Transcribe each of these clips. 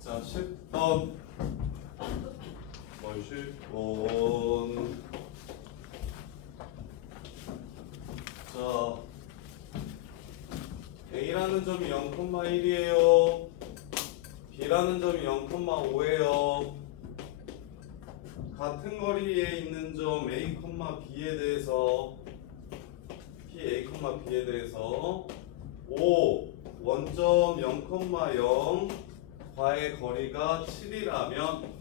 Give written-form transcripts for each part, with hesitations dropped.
자, 10번. 10번. 자, A라는 점이 0,1이에요. B라는 점이 0,5예요. 같은 거리에 있는 점 A, B에 대해서 PA, B에 대해서 5 원점 0,0 과의 거리가 7이라면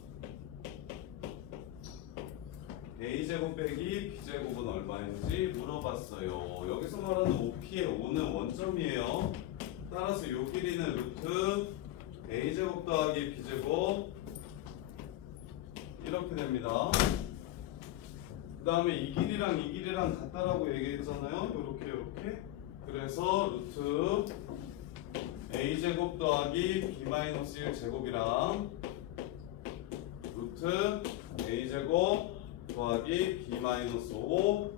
A제곱 빼기 B제곱은 얼마인지 물어봤어요. 여기서 말하는 OP의 5는 원점이에요. 따라서 이 길이는 루트 A제곱 더하기 B제곱 이렇게 됩니다. 그 다음에 이 길이랑 같다라고 얘기했잖아요. 요렇게 그래서 루트 A제곱 더하기 B-1 제곱이랑 루트 A제곱 더하기 B-5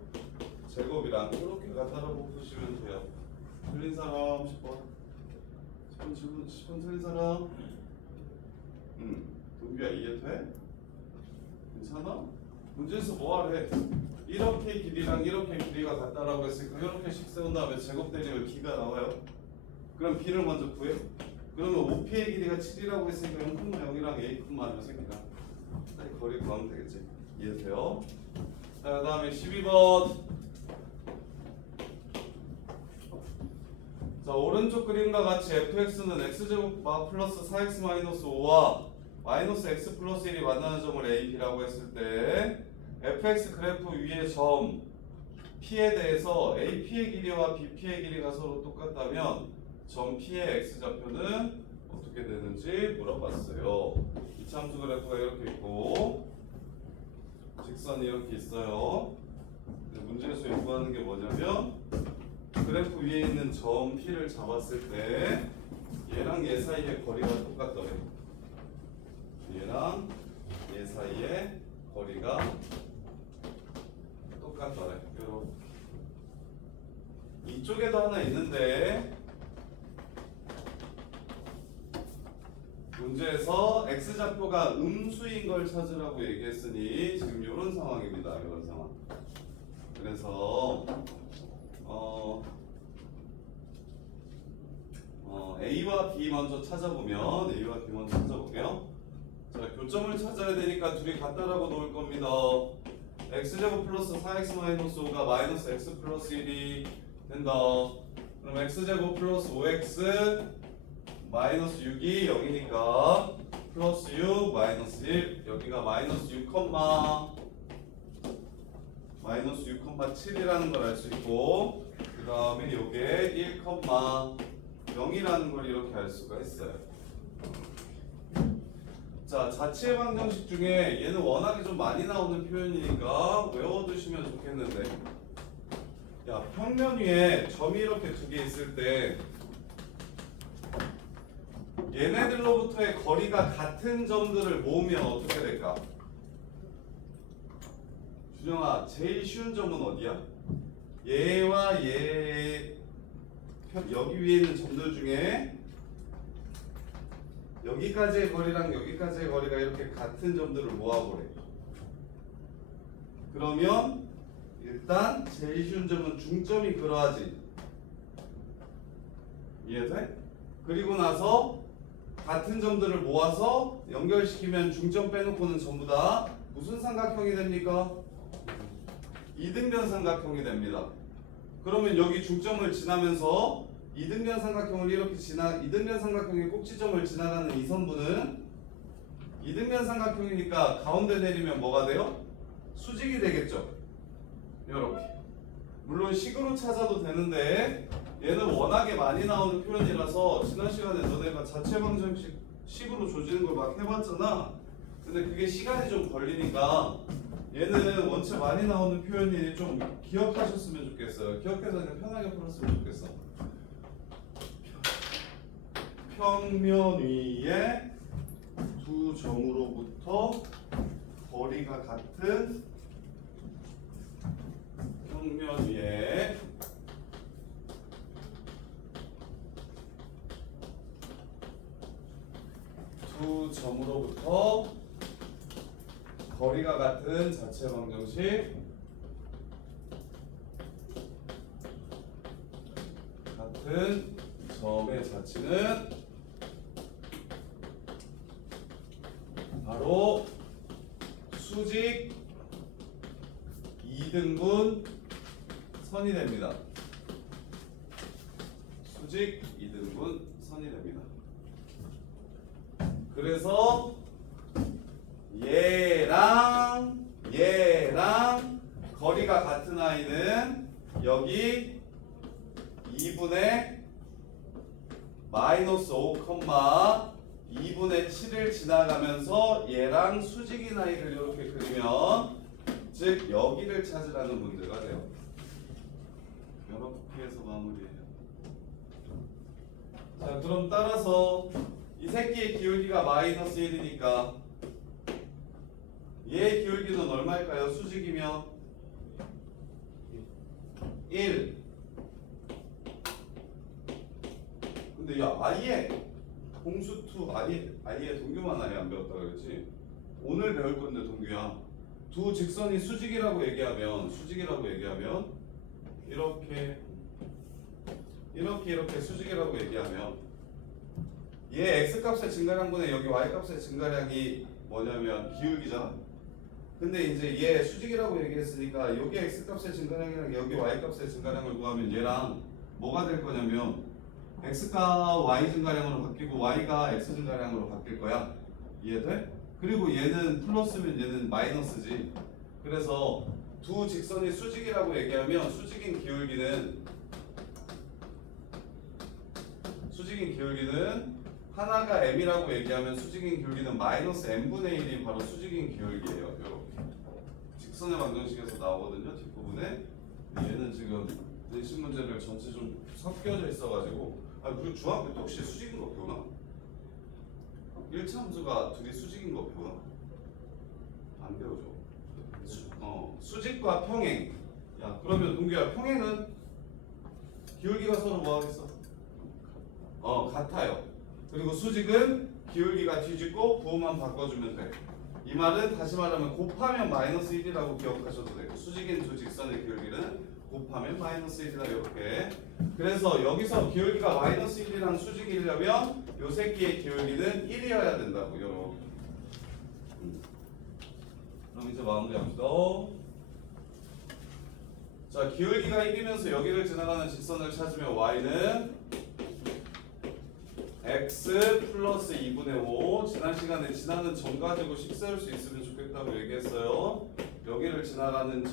제곱이랑 이렇게 같다라고 보시면 돼요. 틀린 사람 10번 10번 틀린 사람 동규야 이해돼? 괜찮아? 문제에서 뭐하래? 이렇게 길이랑 이렇게 길이가 같다라고 했으니까 이렇게씩 세운 다음에 제곱 때리면 B가 나와요. 그럼 B를 먼저 구해. 그러면 OP의 길이가 7이라고 했으니까 0,0이랑 A, 이거 생기나? 거리 구하면 되겠지. 이해돼요? 자, 그 다음에 12번. 자, 오른쪽 그림과 같이 fx는 x제곱 플러스 4x-5와 마이너스 x 플러스 1이 만나는 점을 A, B라고 했을 때 fx 그래프 위의 점 P에 대해서 A, P의 길이와 B, P의 길이가 서로 똑같다면 점 P의 x좌표는 어떻게 되는지 물어봤어요. 이참수 그래프가 이렇게 있고 직선이 이렇게 있어요. 문제에서 요구하는 게 뭐냐면 그래프 위에 있는 점 P를 잡았을 때 얘랑 얘 사이의 거리가 똑같더래. 얘랑 얘 사이의 거리가 똑같더래. 요렇게. 이쪽에도 하나 있는데 문제에서 x좌표가 음수인 걸 찾으라고 얘기했으니 지금 이런 상황입니다. 이런 상황. 그래서 A와 B 먼저 찾아보면 자, 교점을 찾아야 되니까 둘이 같다라고 놓을 겁니다. x제곱 플러스 4x-5가 마이너스 x 플러스 1이 된다. 그럼 x제곱 플러스 5x 마이너스 6이 0이니까 플러스 6 마이너스 1 여기가 마이너스 6, 마이너스 6,7이라는 걸 알 수 있고 그 다음에 요게 1, 0이라는 걸 이렇게 알 수가 있어요. 자, 자취의 방정식 중에 얘는 워낙에 좀 많이 나오는 표현이니까 외워두시면 좋겠는데 야, 평면 위에 점이 이렇게 두 개 있을 때 얘네들로부터의 거리가 같은 점들을 모으면 어떻게 될까? 준영아, 제일 쉬운 점은 어디야? 얘와 얘 여기 위에 있는 점들 중에 여기까지의 거리랑 여기까지의 거리가 이렇게 같은 점들을 모아보래. 그러면 일단 제일 쉬운 점은 중점이 그러하지. 이해돼? 그리고 나서 같은 점들을 모아서 연결시키면 중점 빼놓고는 전부 다 무슨 삼각형이 됩니까? 이등변 삼각형이 됩니다. 그러면 여기 중점을 지나면서 이등변 삼각형을 이렇게 이등변 삼각형의 꼭지점을 지나가는 이 선부는 이등변 삼각형이니까 가운데 내리면 뭐가 돼요? 수직이 되겠죠. 이렇게. 물론 식으로 찾아도 되는데 얘는 워낙에 많이 나오는 표현이라서 지난 시간에 너네가 자체 방정식 식으로 조지는 걸 막 해봤잖아. 근데 그게 시간이 좀 걸리니까 얘는 원체 많이 나오는 표현이 좀 기억하셨으면 좋겠어요. 기억해서 그냥 편하게 풀었으면 좋겠어. 평면 위에 두 점으로부터 거리가 같은 평면 위에 두 점으로부터 거리가 같은 자체 방정식 같은 점의 자치는 바로 수직 2등분 선이 됩니다. 수직 2등분 선이 됩니다. 그래서 얘랑 거리가 같은 아이는 여기 2분의 마이너스 5, 2분의 7을 지나가면서 얘랑 수직인 아이를 이렇게 그리면 즉 여기를 찾으라는 문제가 돼요. 이렇게 해서 마무리해요. 자, 그럼 따라서 이 새끼의 기울기가 마이너스 1이니까 얘의 기울기는 얼마일까요? 수직이면 1. 근데 야 아예 공수2 아예 동규만 아예 안 배웠다 그랬지? 오늘 배울 건데 동규야. 두 직선이 수직이라고 얘기하면 이렇게 수직이라고 얘기하면 얘 x값의 증가량분의 여기 y값의 증가량이 뭐냐면 기울기잖아. 근데 이제 얘 수직이라고 얘기했으니까 여기 x값의 증가량이랑 여기 y값의 증가량을 구하면 얘랑 뭐가 될 거냐면 x가 y 증가량으로 바뀌고 y가 x 증가량으로 바뀔 거야. 이해돼? 그리고 얘는 플러스면 얘는 마이너스지. 그래서 두 직선이 수직이라고 얘기하면 수직인 기울기는 하나가 m이라고 얘기하면 수직인 기울기는 마이너스 m분의 1이 바로 수직인 기울기예요. 이렇게 직선의 방정식에서 나오거든요. 뒷부분에. 얘는 지금 내신 문제를 전체 좀 섞여져 있어가지고 그리고 중학교 때 혹시 수직인 거 배우나? 1차 함수가 둘이 수직인 거 배우나? 안 배우죠. 수직과 평행. 야 그러면 동규야 평행은 기울기가 서로 뭐 하겠어? 같아요. 그리고 수직은 기울기가 뒤집고 부호만 바꿔주면 돼. 이 말은 다시 말하면 곱하면 마이너스 1이라고 기억하셔도 되고 수직인 두 직선의 기울기는 곱하면 마이너스 1이다 이렇게. 그래서 여기서 기울기가 마이너스 1이랑 수직이려면 요 새끼의 기울기는 1이어야 된다고 이렇게. 그럼 이제 마무리합시다. 자 기울기가 1이면서 여기를 지나가는 직선을 찾으면 y는 x 플러스 2분의 5. 지난 시간에 지나는 점 가지고 식 세울 수 있으면 좋겠다고 얘기했어요. 여기를 지나가는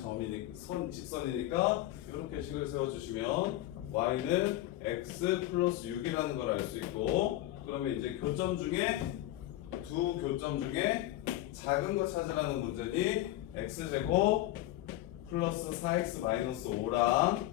직선이니까 이렇게 식을 세워주시면 y는 x 플러스 6이라는 걸 알 수 있고, 그러면 이제 두 교점 중에 작은 거 찾으라는 문제니 x제곱 플러스 4x 마이너스 5랑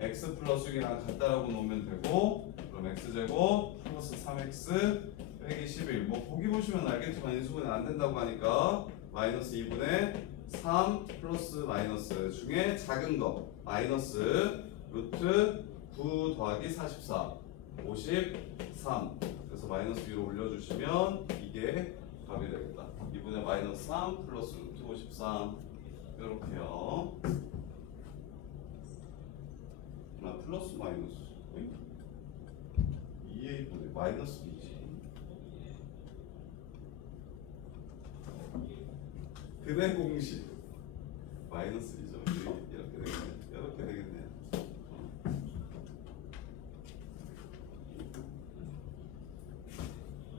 x 플러스 6이랑 같다라고 놓으면 되고, 그럼 x제곱 플러스 3x 빼기 11. 뭐 보기 보시면 알겠지만 인수분해 안 된다고 하니까 마이너스 2분의 3 플러스 마이너스 중에 작은 거 마이너스 루트 9 더하기 44 53. 그래서 마이너스 위로 올려주시면 이게 답이 되겠다. 2분의 마이너스 3 플러스 루트 53 이렇게요. 플러스 마이너스 2a분의 마이너스 2지. 근의 공식 마이너스 2죠. 이렇게 되겠네. 이렇게 되겠네.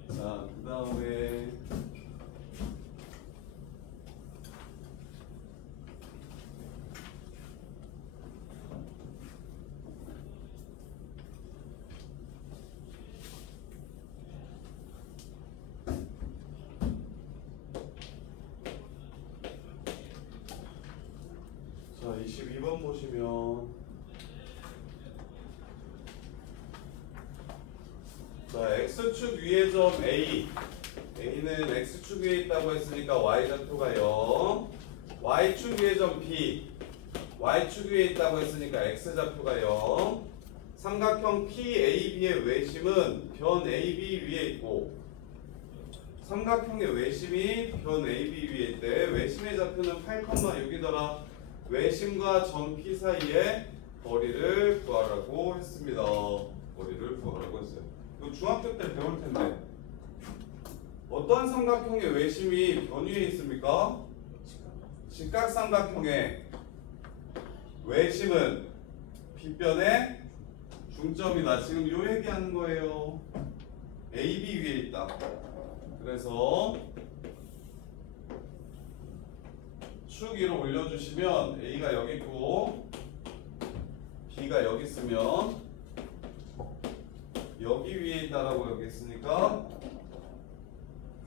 자, 그 다음에 자, 22번 보시면 자, x축 위의 점 A. A는 x축 위에 있다고 했으니까 y좌표가 0. y축 위의 점 B. y축 위에 있다고 했으니까 x좌표가 0. 삼각형 PAB의 외심은 변 AB 위에 있고 삼각형의 외심이 변 AB 위에 있대. 외심의 좌표는 8,6이더라. 외심과 점 P 사이의 거리를 구하라고 했습니다. 거리를 구하라고 했어요. 이거 중학교 때 배울 텐데 어떤 삼각형의 외심이 변 위에 있습니까? 직각삼각형의 외심은 빗변의 중점이다. 지금 요 얘기하는 거예요. AB 위에 있다. 그래서 축 위로 올려주시면 A가 여기 있고 B가 여기 있으면 여기 위에 있다라고 여기 있으니까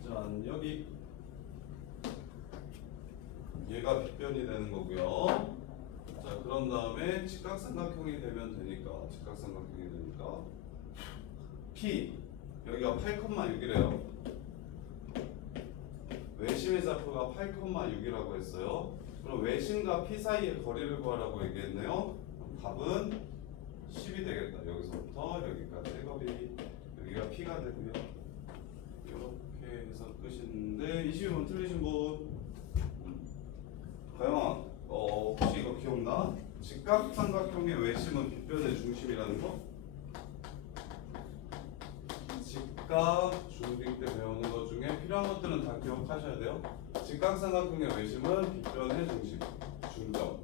짠 여기 얘가 빗변이 되는 거고요. 자 그런 다음에 직각삼각형이 되면 되니까 직각삼각형이 되니까 P 여기가 8,6이래요. 외심의 좌표가 8,6이라고 했어요. 그럼 외심과 P 사이의 거리를 구하라고 얘기했네요. 답은 10이 되겠다. 여기서부터 여기까지의 거리. 여기가 P가 되고요. 이렇게 해서 끝인데 22번 틀리신 분? 가영아, 혹시 이거 기억나? 직각삼각형의 외심은 빗변의 중심이라는 거? 직각 중딩 때 배우는 것 중에 필요한 것들은 다 기억하셔야 돼요. 직각삼각형의 외심은 빗변의 중심, 중점.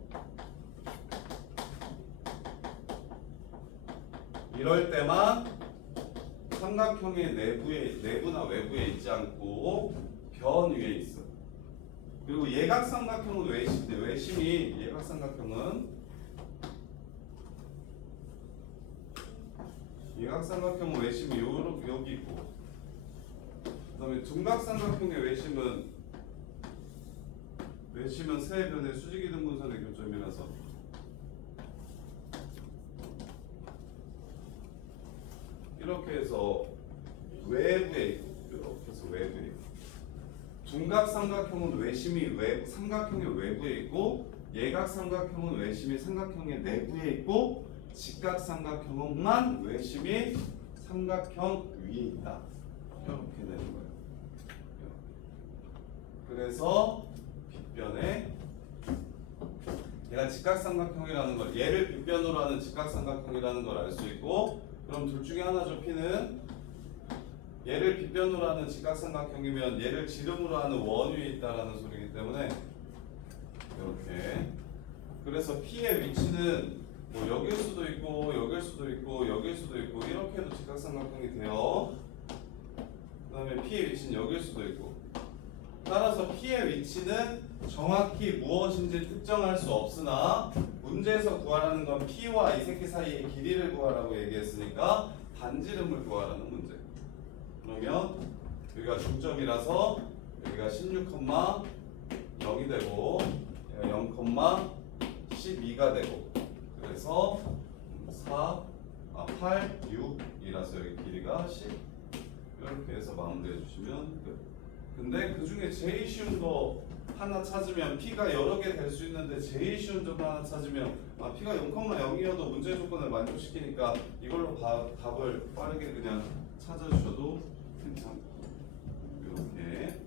이럴 때만 삼각형의 내부나 외부에 있지 않고 변 위에 있어. 그리고 예각삼각형은 외심이 예각삼각형은 외심이 여기 있고, 그다음에 둔각삼각형의 외심은 세 변의 수직이 등분선의 교점이라서 이렇게 해서 외부에 있고, 이렇게 해서 외부에 있고. 둔각삼각형은 외심이 삼각형의 외부에 있고, 예각삼각형은 외심이 삼각형의 내부에 있고, 직각삼각형만 외심이 삼각형 위에 있다. 이렇게 되는 거예요. 그래서 빗변에 얘가 직각삼각형이라는 걸, 얘를 빗변으로 하는 직각삼각형이라는 걸 알 수 있고, 그럼 둘 중에 하나죠. P는 얘를 빗변으로 하는 직각삼각형이면 얘를 지름으로 하는 원 위에 있다라는 소리이기 때문에 이렇게. 그래서 P의 위치는 뭐 여길 수도 있고 여길 수도 있고 여길 수도 있고 이렇게 해도 직각삼각형이 돼요. 그 다음에 P의 위치는 여길 수도 있고. 따라서 P의 위치는 정확히 무엇인지 특정할 수 없으나 문제에서 구하라는 건 P와 이 새끼 사이의 길이를 구하라고 얘기했으니까 반지름을 구하라는 문제. 그러면 여기가 중점이라서 여기가 16,0이 되고 0,12가 되고, 그래서 8, 6이라서 여기 길이가 10. 이렇게 해서 마무리해 주시면 끝. 근데 그 중에 제일 쉬운 거 하나 찾으면 P가 여러 개 될 수 있는데 제일 쉬운 점 하나 찾으면 P가 0,0이어도 문제 조건을 만족시키니까 이걸로 답을 빠르게 그냥 찾아주셔도 괜찮고. 이렇게.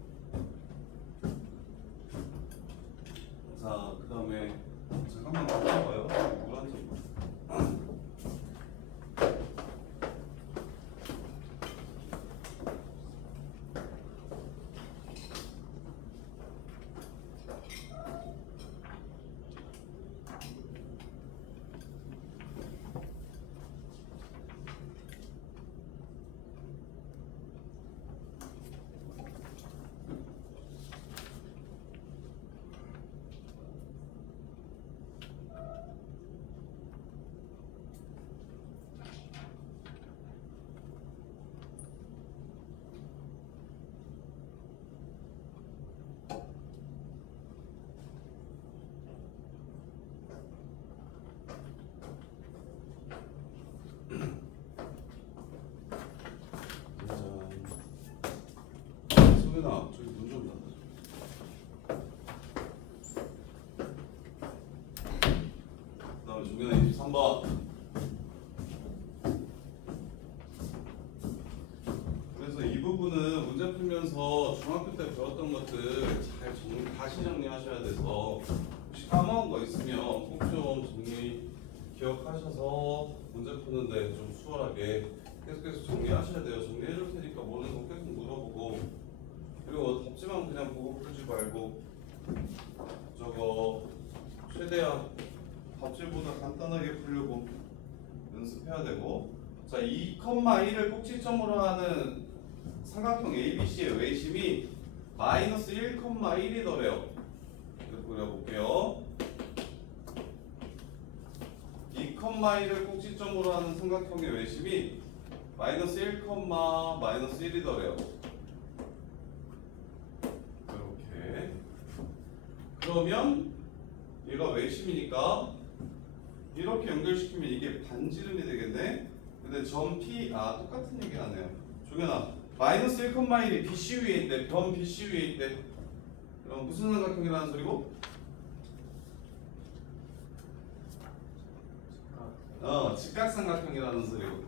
자, 그 다음에 잠깐만 기다려봐요. 물 한 잔. 3번. 그래서 이 부분은 문제 풀면서 중학교 때 배웠던 것들 잘 다시 정리하셔야 돼서 혹시 까먹은 거 있으면 꼭 좀 기억하셔서 문제 푸는데 좀 수월하게 계속 정리하셔야 돼요. 정리해 줄 테니까 모르는 거 계속 물어보고, 그리고 답지만 그냥 보고 풀지 말고 저거 최대한 답지보다 간단하게 풀려고 연습해야 되고. 자, 2,1을 꼭지점으로 하는 삼각형 ABC의 외심이 마이너스 1,1이더래요. 그려볼게요. 2,1을 꼭지점으로 하는 삼각형의 외심이 마이너스 1, 마이너스 1이더래요. 이렇게. 그러면 얘가 외심이니까 이렇게 연결시키면 이게 반지름이 되겠네. 근데 점 P, 똑같은 얘기 하네요. 종현아, 마이너스 1,1이 BC 위에 있대. 변 BC 위에 있대. 그럼 무슨 삼각형이라는 소리고? 직각삼각형이라는 소리고.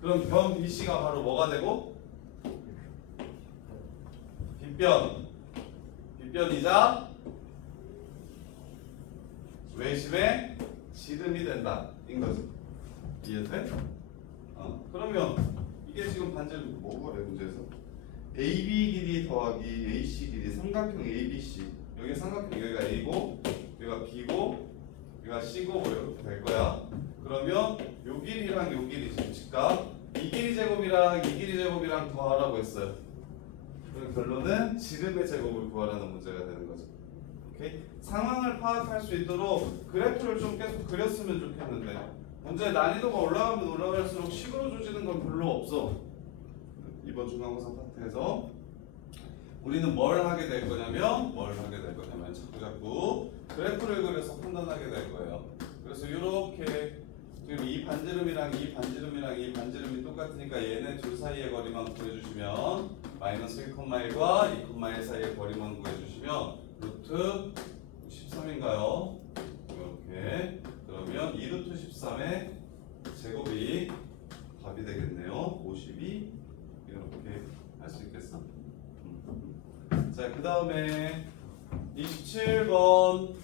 그럼 변 BC가 바로 뭐가 되고? 빗변이자 외심의 지름이 된다. 인 거지. 이해돼? 그러면 이게 지금 반지름 뭐가 래 문제에서? AB 길이 더하기 AC 길이 삼각형 ABC. 여기 삼각형 여기가 A고 여기가 B고 여기가 C고 뭐 이렇게 될 거야. 그러면 요 길이랑 요 길이 지금 직각. 이 길이 제곱이랑 이 길이 제곱이랑 더하라고 했어요. 그럼 결론은 지름의 제곱을 구하라는 문제가 되는 거죠. 오케이? 상황을 파악할 수 있도록 그래프를 좀 계속 그렸으면 좋겠는데 문제 난이도가 올라가면 올라갈수록 식으로 조지는 건 별로 없어. 이번 중간고사 파트에서 우리는 뭘 하게 될 거냐면 자꾸 그래프를 그려서 판단하게 될 거예요. 그래서 이렇게 지금 이 반지름이랑 이 반지름이랑 이 반지름이 똑같으니까 얘네 둘 사이의 거리만 구해주시면 마이너스 1,1과 2,1 사이의 거리만 구해주시면 루트 13인가요? 이렇게. 그러면 2루트 13의 제곱이 답이 되겠네요. 52. 이렇게 할 수 있겠어? 자, 그 다음에 27번.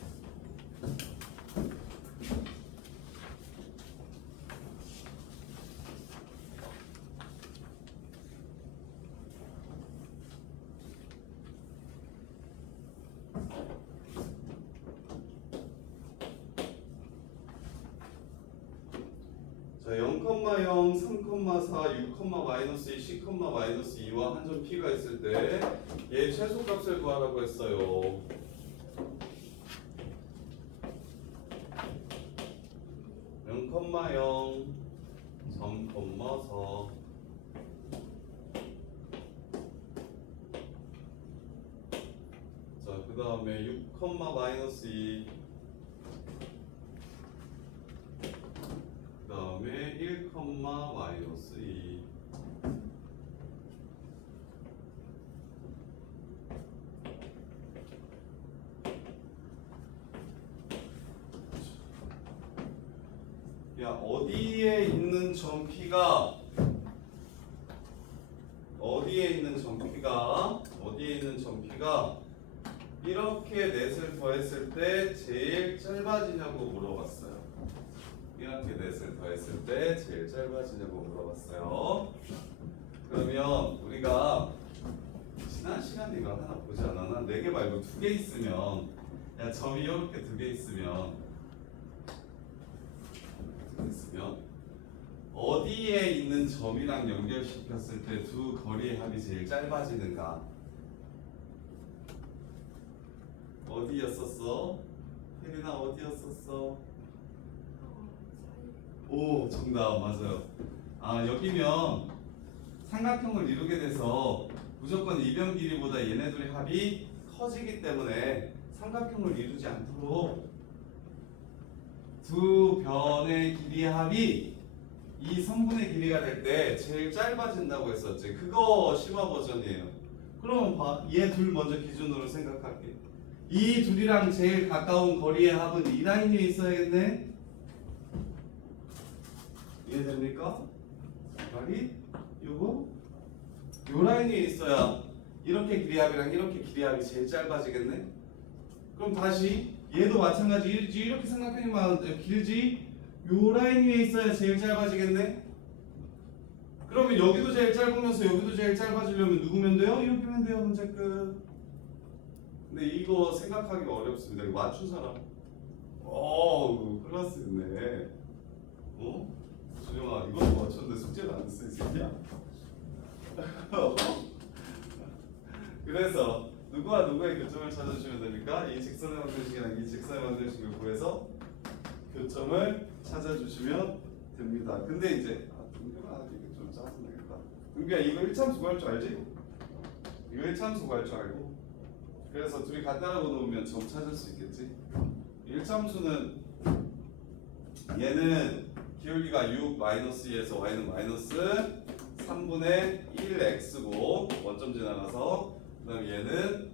자, 0,0, 3,4, 6, 마이너스 2, 10, 마이너스 2와 한 점 P가 있을 때 얘 최소값을 구하라고 했어요. 영, 3, 4. 자, 그 다음에 6, 마이너스 2. 그 다음에 1, 마이너스 2. 야, 어디에 있는 점 P가 이렇게 넷을 더했을 때 제일 짧아지냐고 물어봤어요. 이렇게 넷을 더했을 때 제일 짧아지냐고 물어봤어요. 그러면 우리가 지난 시간에 이거 하나 보지 않았나? 4개 말고 2개 있으면, 야, 점이 이렇게 2개 있으면 어디에 있는 점이랑 연결시켰을 때 두 거리의 합이 제일 짧아지는가? 어디였었어? 혜린아, 어디였었어? 오, 정답 맞아요. 여기면 삼각형을 이루게 돼서 무조건 이변 길이보다 얘네 둘의 합이 커지기 때문에 삼각형을 이루지 않도록 두 변의 길이의 합이 이 성분의 길이가 될 때 제일 짧아진다고 했었지. 그거 심화 버전이에요. 그럼 얘 둘 먼저 기준으로 생각할게. 이 둘이랑 제일 가까운 거리의 합은 이 라인 위에 있어야겠네. 이해됩니까? 말이 요거 요 라인 위에 있어야 이렇게 길이합이랑 이렇게 길이합이 제일 짧아지겠네. 그럼 다시 얘도 마찬가지 이렇게 삼각형이 길지 요 라인 위에 있어야 제일 짧아지겠네. 그러면 여기도 제일 짧으면서 여기도 제일 짧아지려면 누구면 돼요? 이렇게면 돼요. 문제 끝. 근데 이거 생각하기가 어렵습니다. 이거 맞춘 사람? 클라스 있네. 어? 수정아 이것도 맞췄는데 숙제를 안 했어 이 새끼야. 그래서 누구와 누구의 교점을 찾아주시면 됩니까? 이 직선의 방정식이랑 이 직선의 방정식을 구해서 교점을 찾아주시면 됩니다. 근데 이제 등교가 이게 좀 짜증나겠다. 등교야 이거 1참수 구할 줄 알지? 이거 1참수 구할 줄 알고 그래서 둘이 간단하고 놓으면 점 찾을 수 있겠지? 1참수는 얘는 기울기가 6 2에서 y는 마이너스 3분의 1x고 원점 지나가서 그 다음에 얘는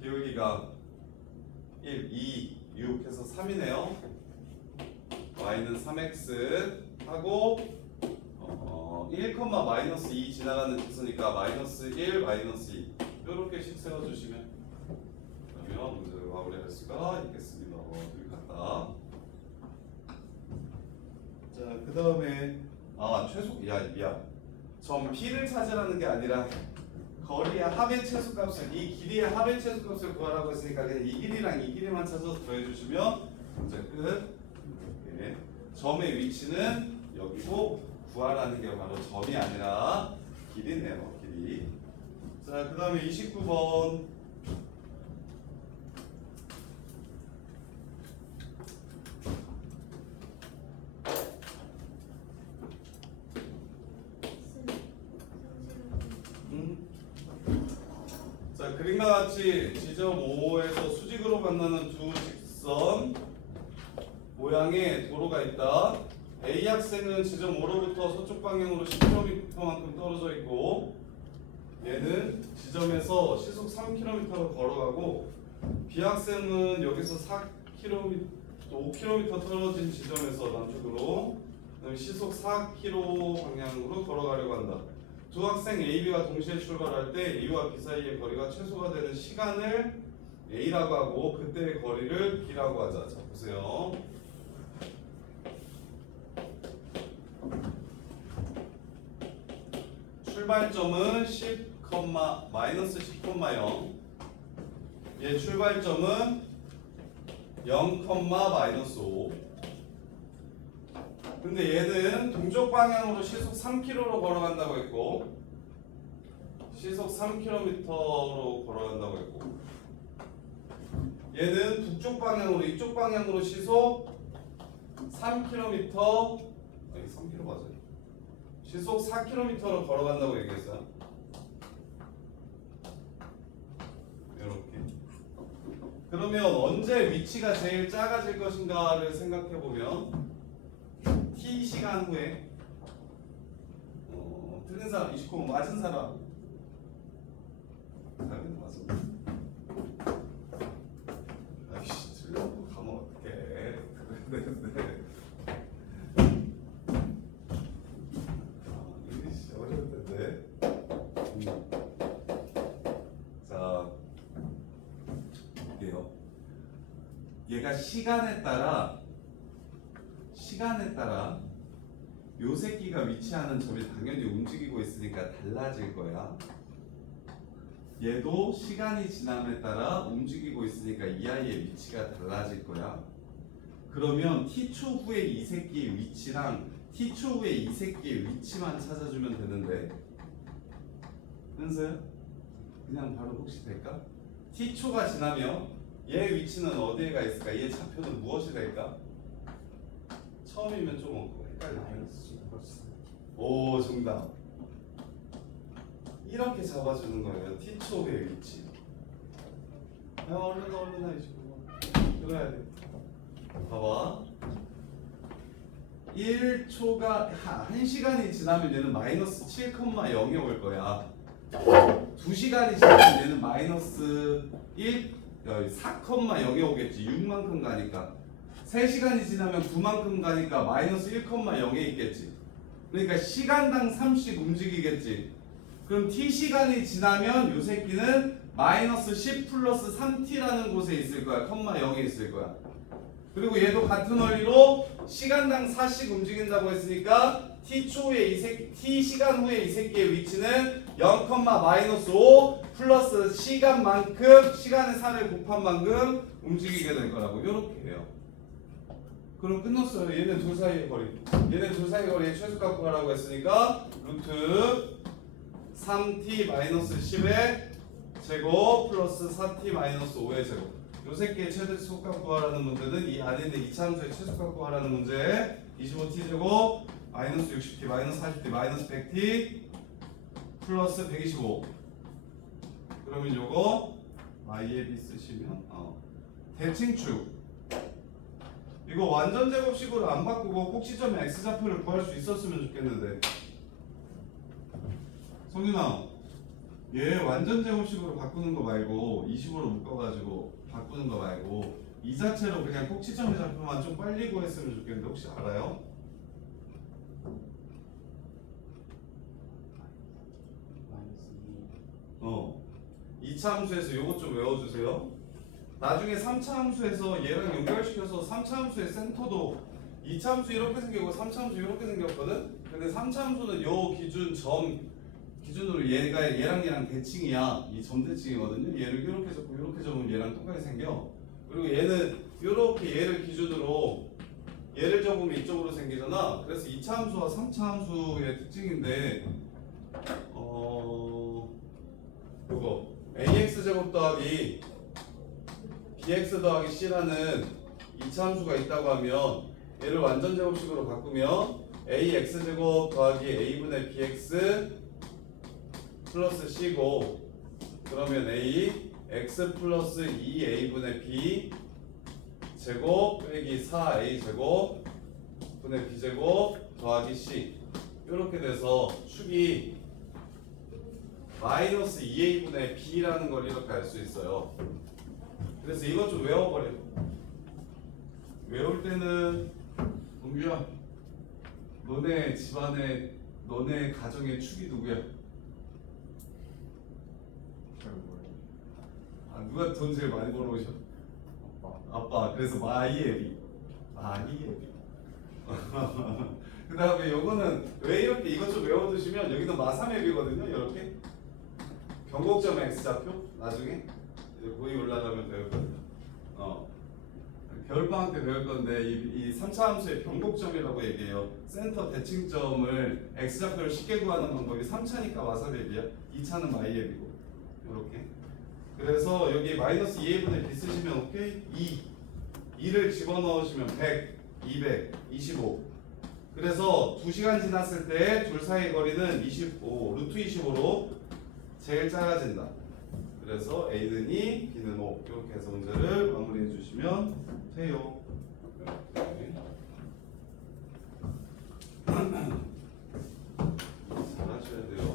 기울기가 1, 2, 6 해서 3이네요. y는 3x 하고 1, 마이너스 2 지나가는 직선이니까 마이너스 1, 마이너스 2 이렇게씩 세워주시면 그러면 문제를 마무리할 수가 있겠습니다. 둘이 같다. 자, 그 다음에 최소 점 P를 찾으라는 게 아니라 거리의 합의 최소값을 이 길이의 합의 최소값을 구하라고 했으니까 그냥 이 길이랑 이 길이만 찾아서 더해주시면 문제 끝. 이렇게. 점의 위치는 여기고 구하라는 게 바로 점이 아니라 길이네요. 길이. 자, 그 다음에 29번. 자, 그림과 같이 지점 5에서 수직으로 만나는 두 직선 모양의 도로가 있다. A 학생은 지점 5로부터 서쪽 방향으로 10km만큼 떨어져 있고 얘는 지점에서 시속 3km로 걸어가고 B 학생은 여기서 4km, 5km 떨어진 지점에서 남쪽으로 시속 4km 방향으로 걸어가려고 한다. 두 학생 A, B가 동시에 출발할 때 A와 B 사이의 거리가 최소가 되는 시간을 A라고 하고 그때의 거리를 B라고 하자. 자, 보세요. 출발점은 10, 10,0. 얘 출발점은 0, 마이너스 5. 근데 얘는 동쪽 방향으로 시속 3km로 걸어간다고 했고 시속 3km로 걸어간다고 했고 얘는 북쪽 방향으로 이쪽 방향으로 시속 3km 아니 3km 맞아요. 시속 4km로 걸어간다고 얘기했어요. 이렇게. 그러면 언제 위치가 제일 작아질 것인가를 생각해 보면 T 시간 후에 틀린 사람 29번 맞은 사람 당연히 맞았네. 아이씨 틀렸고 가면 어떡해. 그랬는데 이게 어려울 텐데. 자 볼게요. 얘가 시간에 따라 요 새끼가 위치하는 점이 당연히 움직이고 있으니까 달라질 거야. 얘도 시간이 지남에 따라 움직이고 있으니까 이 아이의 위치가 달라질 거야. 그러면 T초 후에 이 새끼의 위치랑 T초 후에 이 새끼의 위치만 찾아주면 되는데 현서야? 그냥 바로 혹시 될까? T초가 지나면 얘 위치는 어디에 가 있을까? 얘 좌표는 무엇이 될까? 처음이면 좀 헷갈리네. 오 정답. 이렇게 잡아주는 거예요. T초의 위치. 야 얼른 하시고 들어야 돼. 봐봐. 1초가 1시간이 지나면 얘는 마이너스 7,0에 올 거야. 2시간이 지나면 얘는 마이너스 4,0에 오겠지. 6만큼 가니까. 3시간이 지나면 9만큼 가니까 마이너스 1,0에 있겠지. 그러니까 시간당 3씩 움직이겠지. 그럼 t 시간이 지나면 요 새끼는 마이너스 10 플러스 3t라는 곳에 있을 거야. 컴마 0에 있을 거야. 그리고 얘도 같은 원리로 시간당 4씩 움직인다고 했으니까 t 초에 이 새끼, t 시간 후에 이 새끼의 위치는 0, 마이너스 5 플러스 시간만큼 시간의 4를 곱한 만큼 움직이게 될 거라고. 이렇게 해요. 그럼 끝났어요. 얘네 둘 사이의 거리. 얘네 둘 사이의 거리의 최소값 구하라고 했으니까 루트 3t 마이너스 10의 제곱 플러스 4t 마이너스 5의 제곱. 요 새끼의 최소값 구하라는 문제는 이 안에 있는 이차 함수의 최소값 구하라는 문제. 25t 제곱 마이너스 60t 마이너스 40t 마이너스 100t 플러스 125. 그러면 요거 y에 b 쓰시면 대칭축. 이거 완전 제곱식으로 안 바꾸고 꼭 시점에 x좌표를 구할 수 있었으면 좋겠는데. 성윤아, 얘 완전 제곱식으로 바꾸는 거 말고 20으로 묶어가지고 바꾸는 거 말고 이 자체로 그냥 꼭 시점의 좌표만 좀 빨리 구했으면 좋겠는데 혹시 알아요? 이차 함수에서 요것 좀 외워주세요. 나중에 3차 함수에서 얘랑 연결시켜서 3차 함수의 센터도 2차 함수 이렇게 생기고 3차 함수 이렇게 생겼거든? 근데 3차 함수는 요 기준 점 기준으로 얘랑 대칭이야. 이 점 대칭이거든요. 얘를 이렇게 잡고 이렇게 잡으면 얘랑 똑같이 생겨. 그리고 얘는 이렇게 얘를 기준으로 얘를 접으면 이쪽으로 생기잖아. 그래서 2차 함수와 3차 함수의 특징인데 요거 ax 제곱 더하기 bx 더하기 c라는 2차 함수가 있다고 하면 얘를 완전 제곱식으로 바꾸면 ax 제곱 더하기 a분의 bx 플러스 c고 그러면 a x 플러스 2a분의 b 제곱 빼기 4a 제곱 분의 b 제곱 더하기 c 이렇게 돼서 축이 마이너스 2a분의 b라는 걸 이렇게 알 수 있어요. 그래서 이것 좀 외워버려. 외울 때는 동규야, 너네 집안에 너네 가정의 축이 누구야? 누가 돈 제일 많이 벌어오셔? 아빠. 그래서 마이애비. 그 다음에 요거는 왜 이렇게 이것 좀 외워두시면 여기는 마삼앱이거든요. 이렇게 변곡점 x좌표 나중에 이제 고2 올라가면 배울 거예요. 겨울방학 때 배울 건데 이 3차 함수의 변곡점이라고 얘기해요. 센터 대칭점을 x좌표를 쉽게 구하는 방법이 3차니까 마삼앱이야. 2차는 마이앱이고 이렇게. 그래서 여기 마이너스 2a분의 b 쓰시면 오케이? 2를 집어넣으시면 100, 200, 25. 그래서 2시간 지났을 때 둘 사이의 거리는 25, 루트 25로 제일 작아진다. 그래서 A는 2, B는 5 이렇게 해서 문제를 마무리해 주시면 돼요. 잘하셔야 돼요.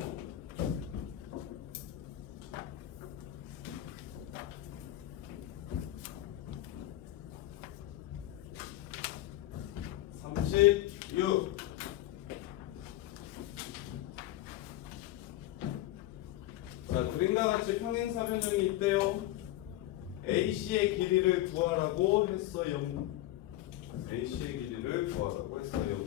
(36) 자, 그림과 같이 평행사 변형이 있대요. AC의 길이를 구하라고 했어요. AC의 길이를 구하라고 했어요.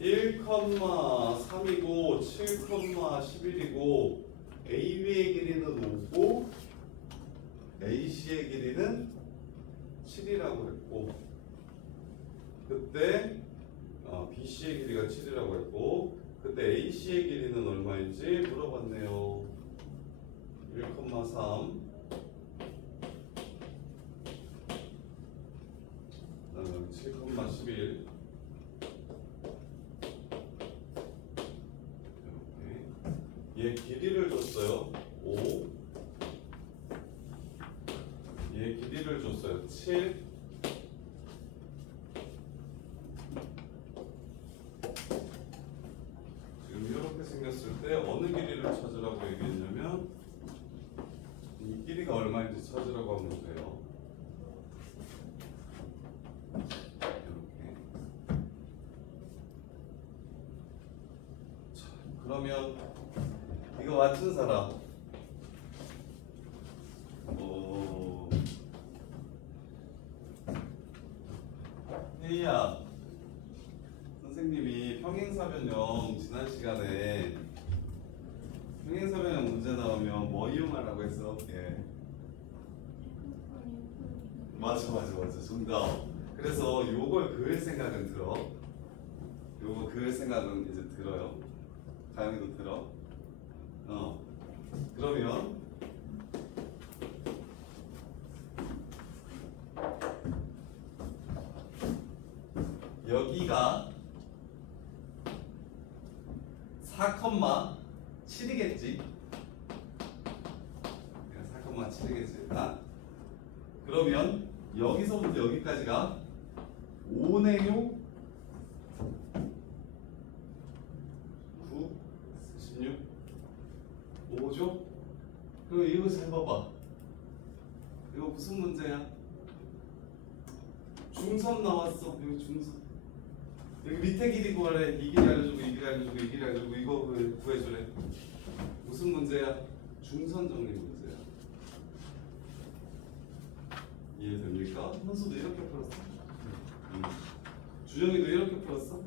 1,3이고 7,11이고 AB의 길이는 5고 AC의 길이는 7이라고 했고 그때 BC의 길이가 7이라고 했고 그때 AC의 길이는 얼마인지 물어봤네요. 1,3 7,11 이렇게 얘 길이를 줬어요. 5 얘 길이를 줬어요. 7 지금 이렇게 생겼을 때 어느 길이를 찾으라고 얘기했냐면 이 길이가 얼마인지 찾으라고 하면 돼요. 이렇게 태희야, 선생님이 평행사변형 지난 시간에 평행사변형 문제 나오면 뭐 이용하라고 했어? 예. 맞아 정답. 그래서 요걸 그을 생각은 들어. 요거 그을 생각은 이제 들어요. 가영이도 들어. 그러면 여기가 4,7이겠지. 4,7이겠지. 그러면 여기서부터 여기까지가 5네요? 9, 16, 5죠? 그럼 이거 잘 봐봐. 이거 무슨 문제야? 중선 나왔어. 이거 중선. 여기 밑에 길이 구하래. 이 길이 알려주고 이 길이 알려주고 이 길이 알려주고 이거 구해주래. 무슨 문제야? 중선 정리 문제야. 이해됩니까? 현수도 이렇게 풀었어. 주정이도 이렇게 풀었어.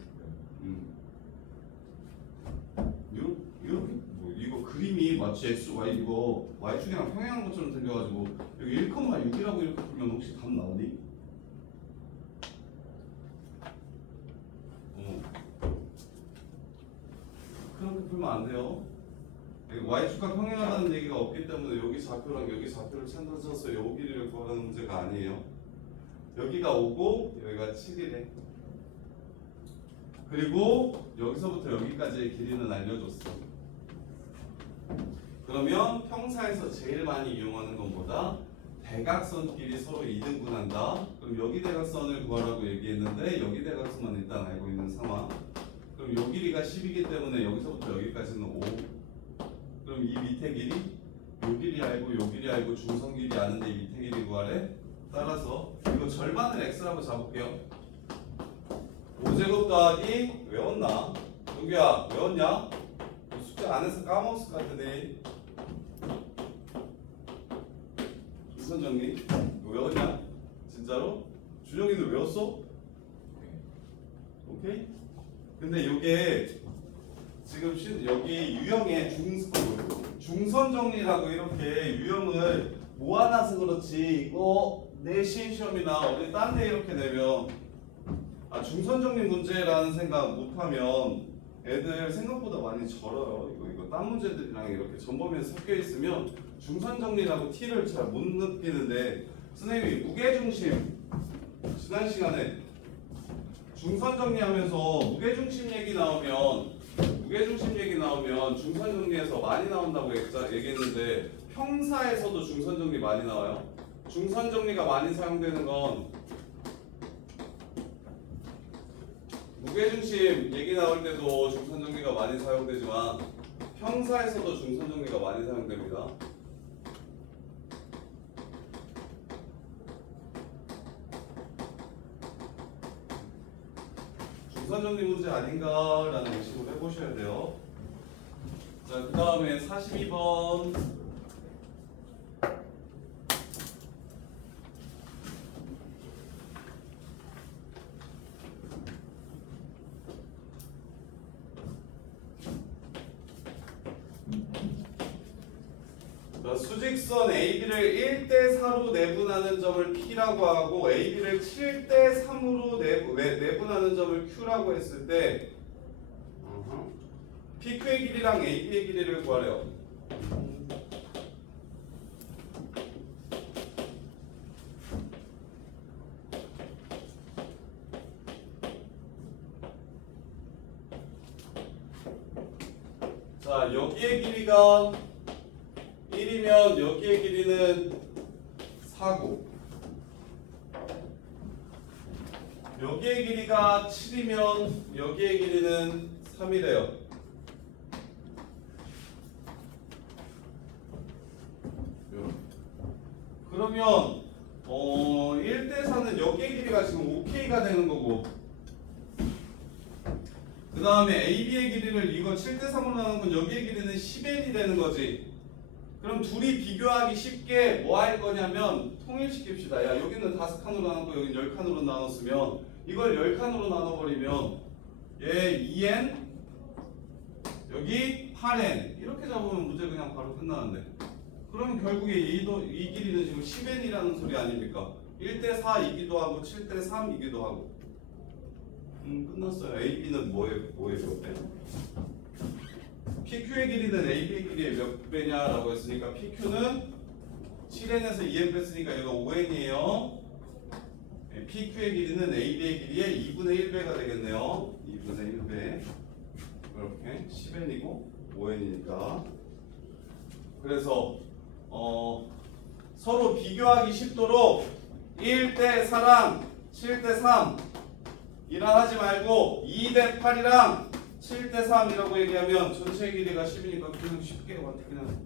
이렇게 뭐 이거 그림이 마치 x, y 이거 y축이랑 평행한 것처럼 생겨가지고 여기 1,6이라고 이렇게 풀면 혹시 답 나오니? 그렇게 풀면 안 돼요. y축과 평행하다는 얘기가 없기 때문에 여기 좌표랑 여기 좌표를 찾아서 요 길이를 구하는 문제가 아니에요. 여기가 5고 여기가 7이래. 그리고 여기서부터 여기까지의 길이는 알려줬어. 그러면 평사에서 제일 많이 이용하는 건 뭐다? 대각선끼리 서로 이등분한다. 그럼 여기 대각선을 구하라고 얘기했는데 여기 대각선만 일단 알고 있는 상황. 그럼 요 길이가 10이기 때문에 여기서부터 여기까지는 5. 그럼 이 밑에 길이? 요 길이 알고 요 길이 알고 중선 길이 아는데 이 밑에 길이 구하래? 따라서 이거 절반을 x라고 잡을게요. 5제곱 더하기 외웠나? 누구야? 외웠냐? 숙제 안 해서 까먹었을 것 같은데. 중선 정리 외웠냐? 진짜로? 준영이도 외웠어? 오케이? 근데 요게 지금 여기 유형의 중선 정리라고 이렇게 유형을 모아놔서 그렇지 이거 내신 시험이나 어디 딴 데 이렇게 내면 중선 정리 문제라는 생각 못하면 애들 생각보다 많이 절어요. 이거 딴 문제들이랑 이렇게 전범위에 섞여 있으면 중선 정리라고 T를 잘 못 느끼는데 선생님이 무게중심 지난 시간에 중선 정리하면서 무게중심 얘기 나오면 중선 정리에서 많이 나온다고 얘기했는데 평사에서도 중선 정리 많이 나와요. 중선 정리가 많이 사용되는 건 무게중심 얘기 나올 때도 중선 정리가 많이 사용되지만 평사에서도 중선 정리가 많이 사용됩니다. 중선 정리 문제 아닌가라는 의심을 해보셔야 돼요. 자, 그 다음에 42번. 수직선 AB를 1대4로 내분하는 점을 P라고 하고 AB를 7대3으로 내분하는 점을 Q라고 했을 때 PQ의 길이랑 AB의 길이를 구하래요. 자, 여기의 길이가 1이면 여기의 길이는 4고 여기의 길이가 7이면 여기의 길이는 3이래요. 그러면 1대4는 여기의 길이가 지금 5K가 되는 거고 그 다음에 AB의 길이를 이거 7대3으로 나눈 건 여기의 길이는 10N이 되는 거지. 그럼 둘이 비교하기 쉽게 뭐 할 거냐면 통일시킵시다. 야, 여기는 5칸으로 나눴고 여기는 10칸으로 나눴으면 이걸 10칸으로 나눠버리면 얘 2n 여기 8n 이렇게 잡으면 문제 그냥 바로 끝나는데, 그러면 결국에 이 길이는 지금 10n이라는 소리 아닙니까? 1대4이기도 하고 7대3이기도 하고. 끝났어요. AB는 뭐의 몇 배? PQ의 길이는 AB의 길이의 몇 배냐라고 했으니까 PQ는 7n에서 2n 뺐으니까 얘가 5n이에요. PQ의 길이는 AB의 길이의 2분의 1배가 되겠네요. 2분의 1배. 이렇게 10n이고 5n이니까. 그래서 서로 비교하기 쉽도록 1대4랑 7대3 이랑 하지 말고 2대8이랑 7대3이라고 얘기하면 전체 길이가 10이니까 그냥 쉽게 그냥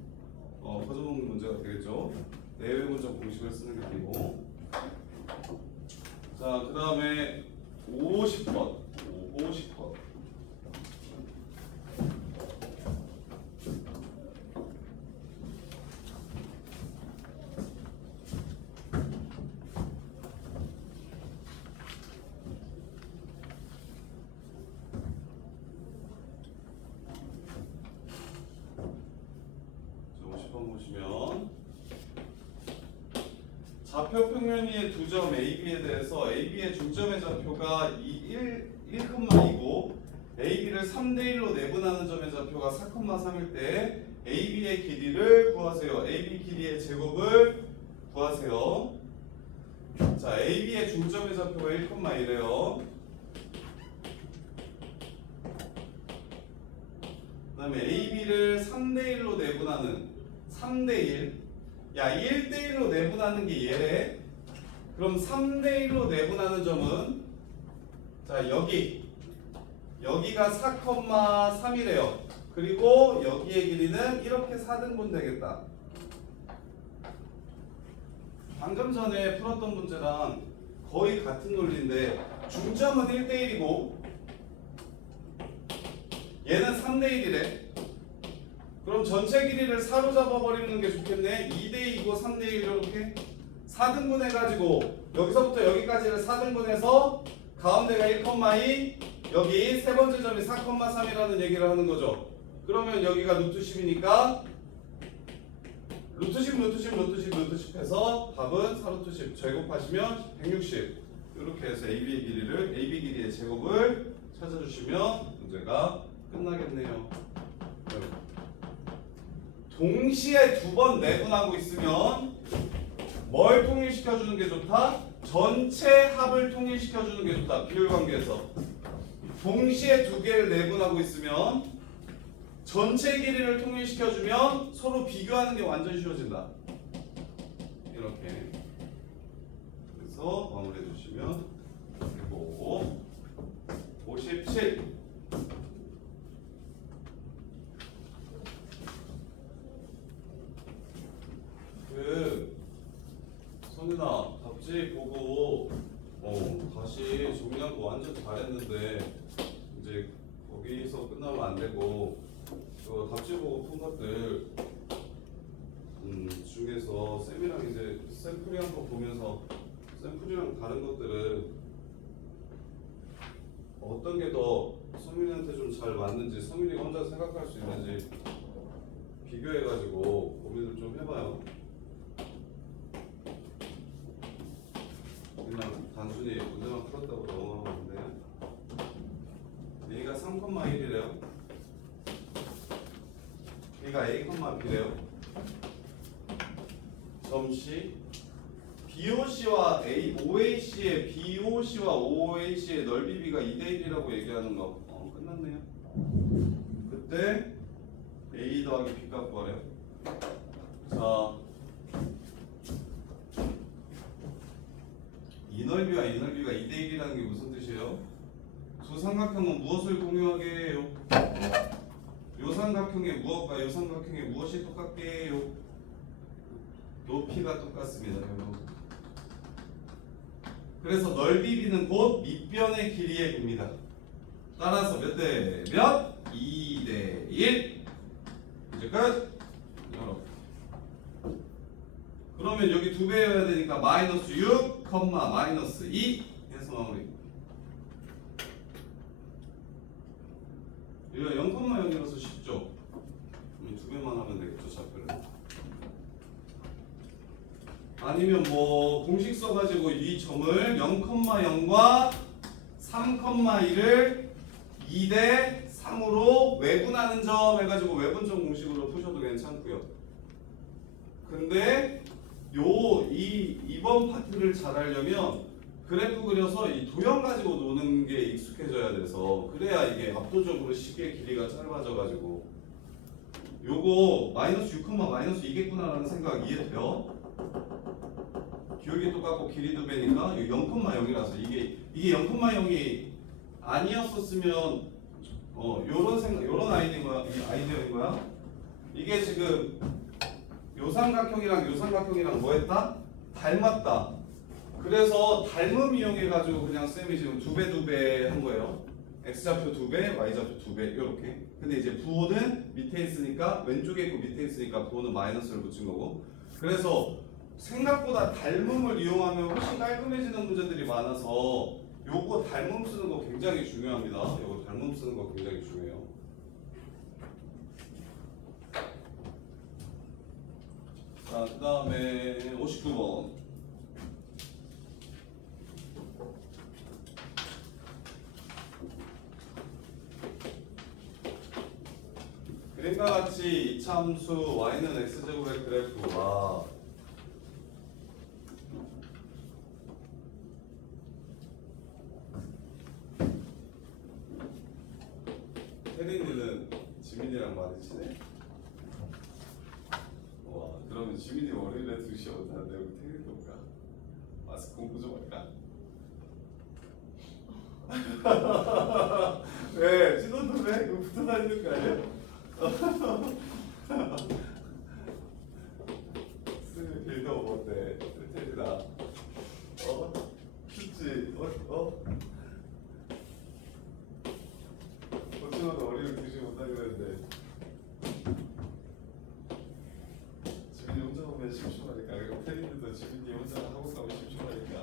거저먹는 문제가 되겠죠. 내외 문적 공식을 쓰는 게 아니고. 자, 그 다음에 50번. 보시면 좌표 평면위의 두 점 AB에 대해서 AB의 중점의 좌표가 1,2고 AB를 3대1로 내분하는 점의 좌표가 4,3일 때 AB의 길이를 구하세요. AB 길이의 제곱을 구하세요. 자, AB의 중점의 좌표가 1,1이래요. 그 다음에 AB를 3대1로 내분하는 3대1. 야, 1대1로 내분하는 게 얘래. 그럼 3대1로 내분하는 점은 자, 여기가 4,3이래요. 그리고 여기의 길이는 이렇게 4등분 되겠다. 방금 전에 풀었던 문제랑 거의 같은 논리인데 중점은 1대1이고 얘는 3대1이래. 그럼 전체 길이를 4로 잡아버리는 게 좋겠네. 2대2고 3대1 이렇게 4등분 해가지고 여기서부터 여기까지를 4등분해서 가운데가 1,2 여기 세 번째 점이 4,3이라는 얘기를 하는 거죠. 그러면 여기가 루트 10이니까 루트 10 해서 답은 4루트 10 제곱하시면 160 이렇게 해서 AB 길이의 제곱을 찾아주시면 문제가 끝나겠네요. 동시에 두 번 내분하고 있으면 뭘 통일시켜주는 게 좋다? 전체 합을 통일시켜주는 게 좋다. 비율관계에서 동시에 두 개를 내분하고 있으면 전체 길이를 통일시켜주면 서로 비교하는 게 완전 쉬워진다. 이렇게 그래서 마무리해 주시면 그리고 57 선윤아 답지 보고 다시 정리한 거 완전 잘했는데 이제 거기서 끝나면 안 되고 그 답지 보고 푼 것들 중에서 쌤이랑 이제 샘플이랑 거 보면서 샘플이랑 다른 것들은 어떤 게 더 성민이한테 좀 잘 맞는지 성민이가 혼자 생각할 수 있는지 비교해가지고 고민을 좀 해봐요. 그냥 단순히 문제만 풀었다고 넘어가면 돼. A가 3,1이래요. B가 A,B래요. 점C BOC와 OAC의 BOC와 OAC의 넓이 B가 2대1이라고 얘기하는 거 끝났네요. 그때 A 더하기 B 값 구하래요. 자, 이 넓이와 이 넓이가 2대1이라는 게 무슨 뜻이에요? 두 삼각형은 무엇을 공유하게 해요? 요 삼각형의 무엇과 요 삼각형의 무엇이 똑같게 해요? 높이가 똑같습니다. 그래서 넓이 B는 곧 밑변의 길이의 B입니다. 따라서 몇 대 몇? 2대1. 이제 끝. 그러면 여기 2배여야 되니까 마이너스 6, 마이너스 2 해서 마무리. 이거 0,0이라서 쉽죠? 두 배만 하면 되겠죠, 좌표를. 아니면 뭐 공식 써가지고 이 점을 0,0과 3,1을 2대 3으로 외분하는 점 해가지고 외분점 공식으로 푸셔도 괜찮고요. 근데 이번 파트를 잘 하려면 그래프 그려서 이 도형 가지고 노는 게 익숙해져야 돼서, 그래야 이게 압도적으로 식의 길이가 짧아져가지고 요거 마이너스 6, 마이너스 2겠구나라는 생각 이해돼요? 기울기 똑같고 길이 2배니까 0,0이라서 이게 0,0이 아니었었으면 요런 생각, 요런 아이디어인 거야. 이게 지금 요 삼각형이랑 뭐 했다? 닮았다. 그래서 닮음 이용해가지고 그냥 쌤이 지금 2배 한 거예요. x좌표 2배, y좌표 2배 이렇게. 근데 이제 부호는 밑에 있으니까, 왼쪽에 있고 밑에 있으니까 부호는 마이너스를 붙인 거고. 그래서 생각보다 닮음을 이용하면 훨씬 깔끔해지는 문제들이 많아서 요거 닮음 쓰는 거 굉장히 중요합니다. 요거 닮음 쓰는 거 굉장히 중요해요. 자, 그 다음에 59번. 그림과 같이 이차함수 y는 x제곱의 그래프와 혜린이는 지민이랑 많이 친해? 와, 그러면 지민이 월요일에 2시에 온다는데 우리 혜린이 올까? 마스크 공부 좀 할까? 왜? 신혼도 왜? 이거 붙어 다니는 거 아니야? 스님 빌더 어때? 혜린아 춥지? 어쩌면 어리를 드시 못하기로 했는데 지민이 혼자 오면 심심하니까. 그리고 혜린이도 지민이 혼자 하고 가면 심심하니까.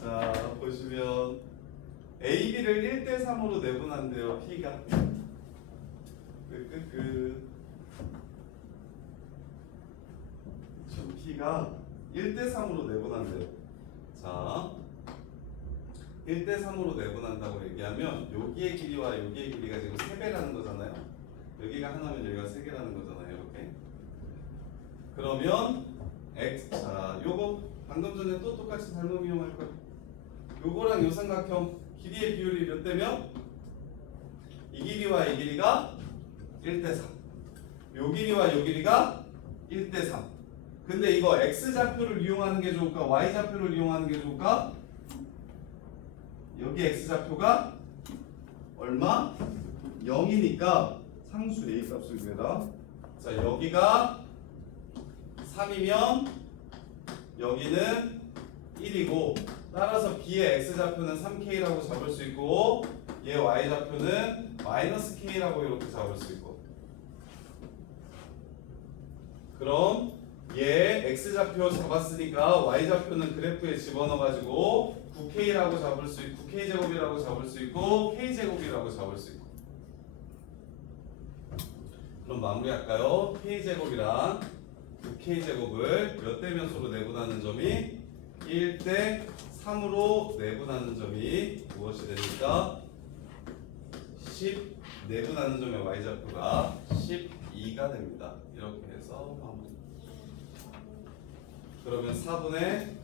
자, 보시면 AB를 1대3으로 내분한대요. P가 P가 1대3으로 내분한대요. 자, 1대3으로 내분한다고 얘기하면 여기의 길이와 여기의 길이가 지금 3배라는 거잖아요. 여기가 하나면 여기가 3개라는 거잖아요. 이렇게. 그러면 x, 자, 요거 방금 전에 또 똑같이 닮음 이용할 거야. 요거랑 요 삼각형 길이의 비율이 몇 대면? 이 길이와 이 길이가 1대3. 요 길이와 요 길이가 1대3. 근데 이거 x좌표를 이용하는 게 좋을까? y좌표를 이용하는 게 좋을까? 여기 x좌표가 얼마? 0이니까 상수 a 값을 구해라. 자, 여기가 3이면 여기는 1이고, 따라서 b의 x좌표는 3k라고 잡을 수 있고 얘 y좌표는 마이너스 k라고 이렇게 잡을 수 있고. 그럼 얘 x좌표 잡았으니까 y좌표는 그래프에 집어넣어가지고 9k라고 잡을 수 있고 9k제곱이라고 잡을 수 있고 k제곱이라고 잡을 수 있고. 그럼 마무리할까요? k제곱이랑 9k제곱을 몇 대 몇으로 내분하는 점이 1대3으로 내분하는 점이 무엇이 됩니까? 10 내분하는 점의 y좌표가 12가 됩니다. 이렇게 해서 마무리. 그러면 4분의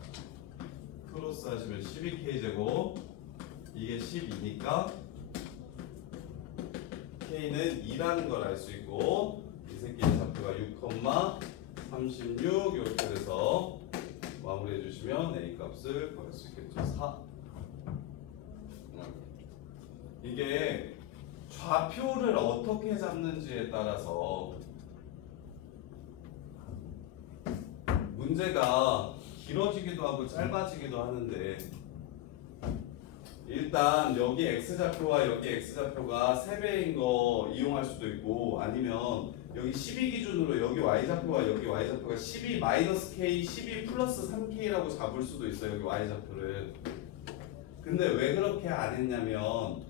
크로스 하시면 12k제곱, 이게 12니까 k는 2라는 걸 알 수 있고, 이 새끼의 좌표가 6,36 이렇게 돼서 마무리해 주시면 a 값을 구할 수 있겠죠. 4. 이게 좌표를 어떻게 잡는지에 따라서 문제가 길어지기도 하고 짧아지기도 하는데, 일단 여기 x좌표와 여기 x좌표가 3배인 거 이용할 수도 있고 아니면 여기 12 기준으로 여기 y좌표와 여기 y좌표가 12 마이너스 k, 12 플러스 3k라고 잡을 수도 있어요. 여기 y좌표를. 근데 왜 그렇게 안 했냐면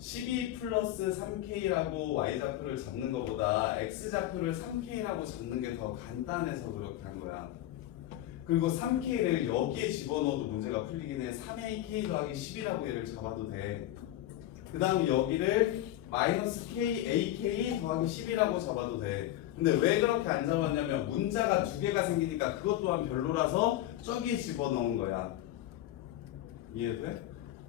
12 플러스 3k라고 y좌표를 잡는 것보다 x좌표를 3k라고 잡는 게 더 간단해서 그렇게 한 거야. 그리고 3k를 여기에 집어넣어도 문제가 풀리긴 해. 3ak 더하기 10이라고 얘를 잡아도 돼. 그 다음에 여기를 마이너스 k, ak 더하기 10이라고 잡아도 돼. 근데 왜 그렇게 안 잡았냐면 문자가 2개가 생기니까 그것 또한 별로라서 저기에 집어넣은 거야. 이해돼?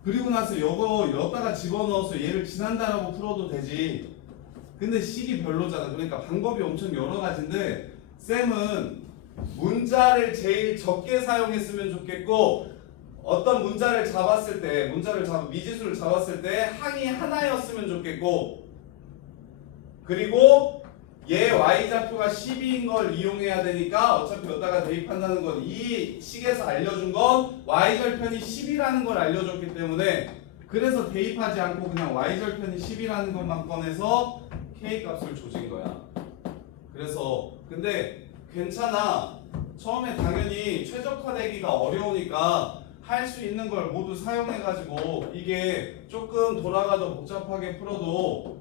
그리고 나서 요거 여기다가 집어넣어서 얘를 지난다라고 풀어도 되지. 근데 식이 별로잖아. 그러니까 방법이 엄청 여러 가지인데 쌤은 문자를 제일 적게 사용했으면 좋겠고 어떤 문자를 잡았을 때 미지수를 잡았을 때 항이 하나였으면 좋겠고 그리고 얘 y좌표가 12인 걸 이용해야 되니까 어차피 여기다가 대입한다는 건 이 식에서 알려준 건 y절편이 10이라는 걸 알려줬기 때문에 그래서 대입하지 않고 그냥 y절편이 10이라는 것만 꺼내서 k 값을 조진 거야. 그래서 근데 괜찮아. 처음에 당연히 최적화되기가 어려우니까 할 수 있는 걸 모두 사용해가지고 이게 조금 돌아가도 복잡하게 풀어도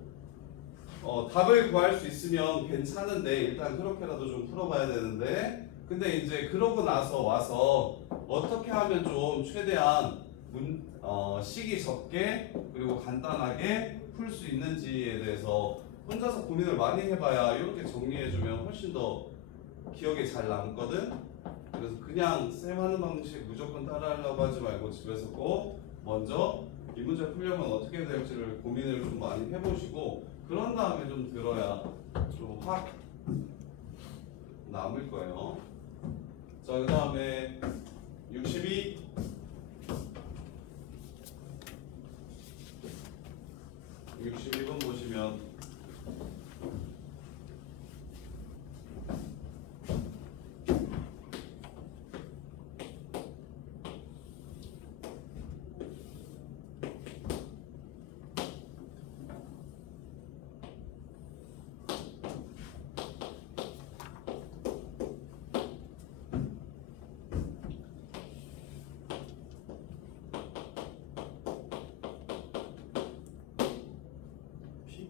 답을 구할 수 있으면 괜찮은데 일단 그렇게라도 좀 풀어봐야 되는데 근데 이제 그러고 나서 와서 어떻게 하면 좀 최대한 식이 적게 그리고 간단하게 풀 수 있는지에 대해서 혼자서 고민을 많이 해봐야 이렇게 정리해주면 훨씬 더 기억에 잘 남거든. 그래서 그냥 쌤 하는 방식 무조건 따라하려고 하지 말고 집에서 꼭 먼저 이 문제 풀려면 어떻게 될지를 고민을 좀 많이 해보시고 그런 다음에 좀 들어야 좀 확 남을 거예요. 자, 그 다음에 62번 보시면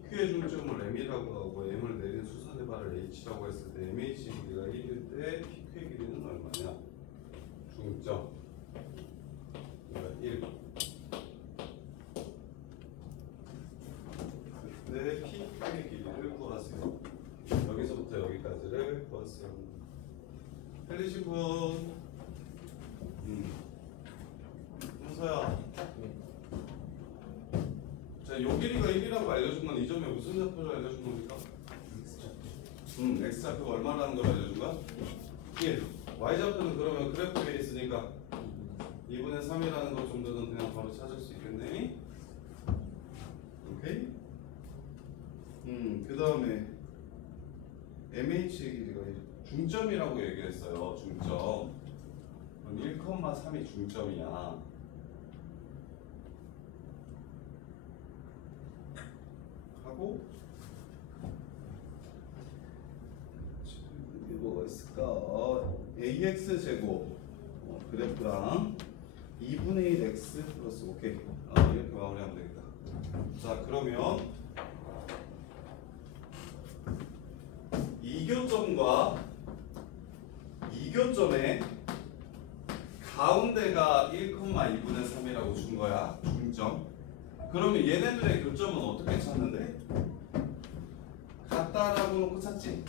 PQ의 중점을 M이라고 하고 M을 내린 수선의 발을 H라고 했을 때 MH 길이가 1일 때 PQ의 길이는 얼마냐? 중점 1. 그때 PQ의 길이를 구하세요. 여기서부터 여기까지를 구하세요. 틀리신 분? 홍서야. 자, 요 길이가 1이라고 알려준 건 이 점에 무슨 좌표를 알려준 겁니까? x좌표가 얼마라는 걸 알려준 거야? 1. y좌표는 그러면 그래프에 있으니까 2분의 3이라는 것 정도는 그냥 바로 찾을 수 있겠네. 오케이? 그 다음에 MH의 길이가 중점이라고 얘기했어요. 중점. 그럼 1,3이 중점이야. 하고 이게 뭐가 있을까? ax 제곱 그래프랑 2분의 1 x 플러스 오케이. 이렇게 마무리하면 되겠다. 자, 그러면 이 교점의 가운데가 1,2분의 3이라고 준 거야. 중점. 그러면 얘네들의 교점은 어떻게 찾는데? 같다라고 놓고 찾지?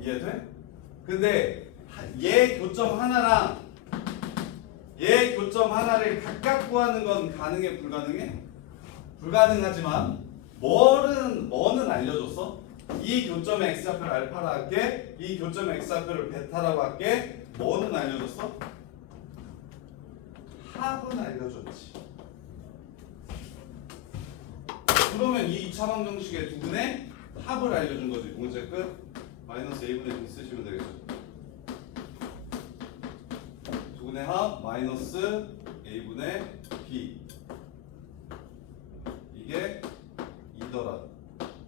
이해돼? 근데 얘 교점 하나를 각각 구하는 건 가능해? 불가능해? 불가능하지만 뭐는 알려줬어? 이 교점의 x좌표를 알파라 할게, 이 교점의 x좌표를 베타라고 할게. 뭐는 알려줬어? 합은 알려줬지. 그러면 이 2차 방정식의 두 분의 합을 알려준 거지. 문제 끝. 마이너스 a분의 b 쓰시면 되겠죠. 두 분의 합 마이너스 a분의 b. B 이게 2더라.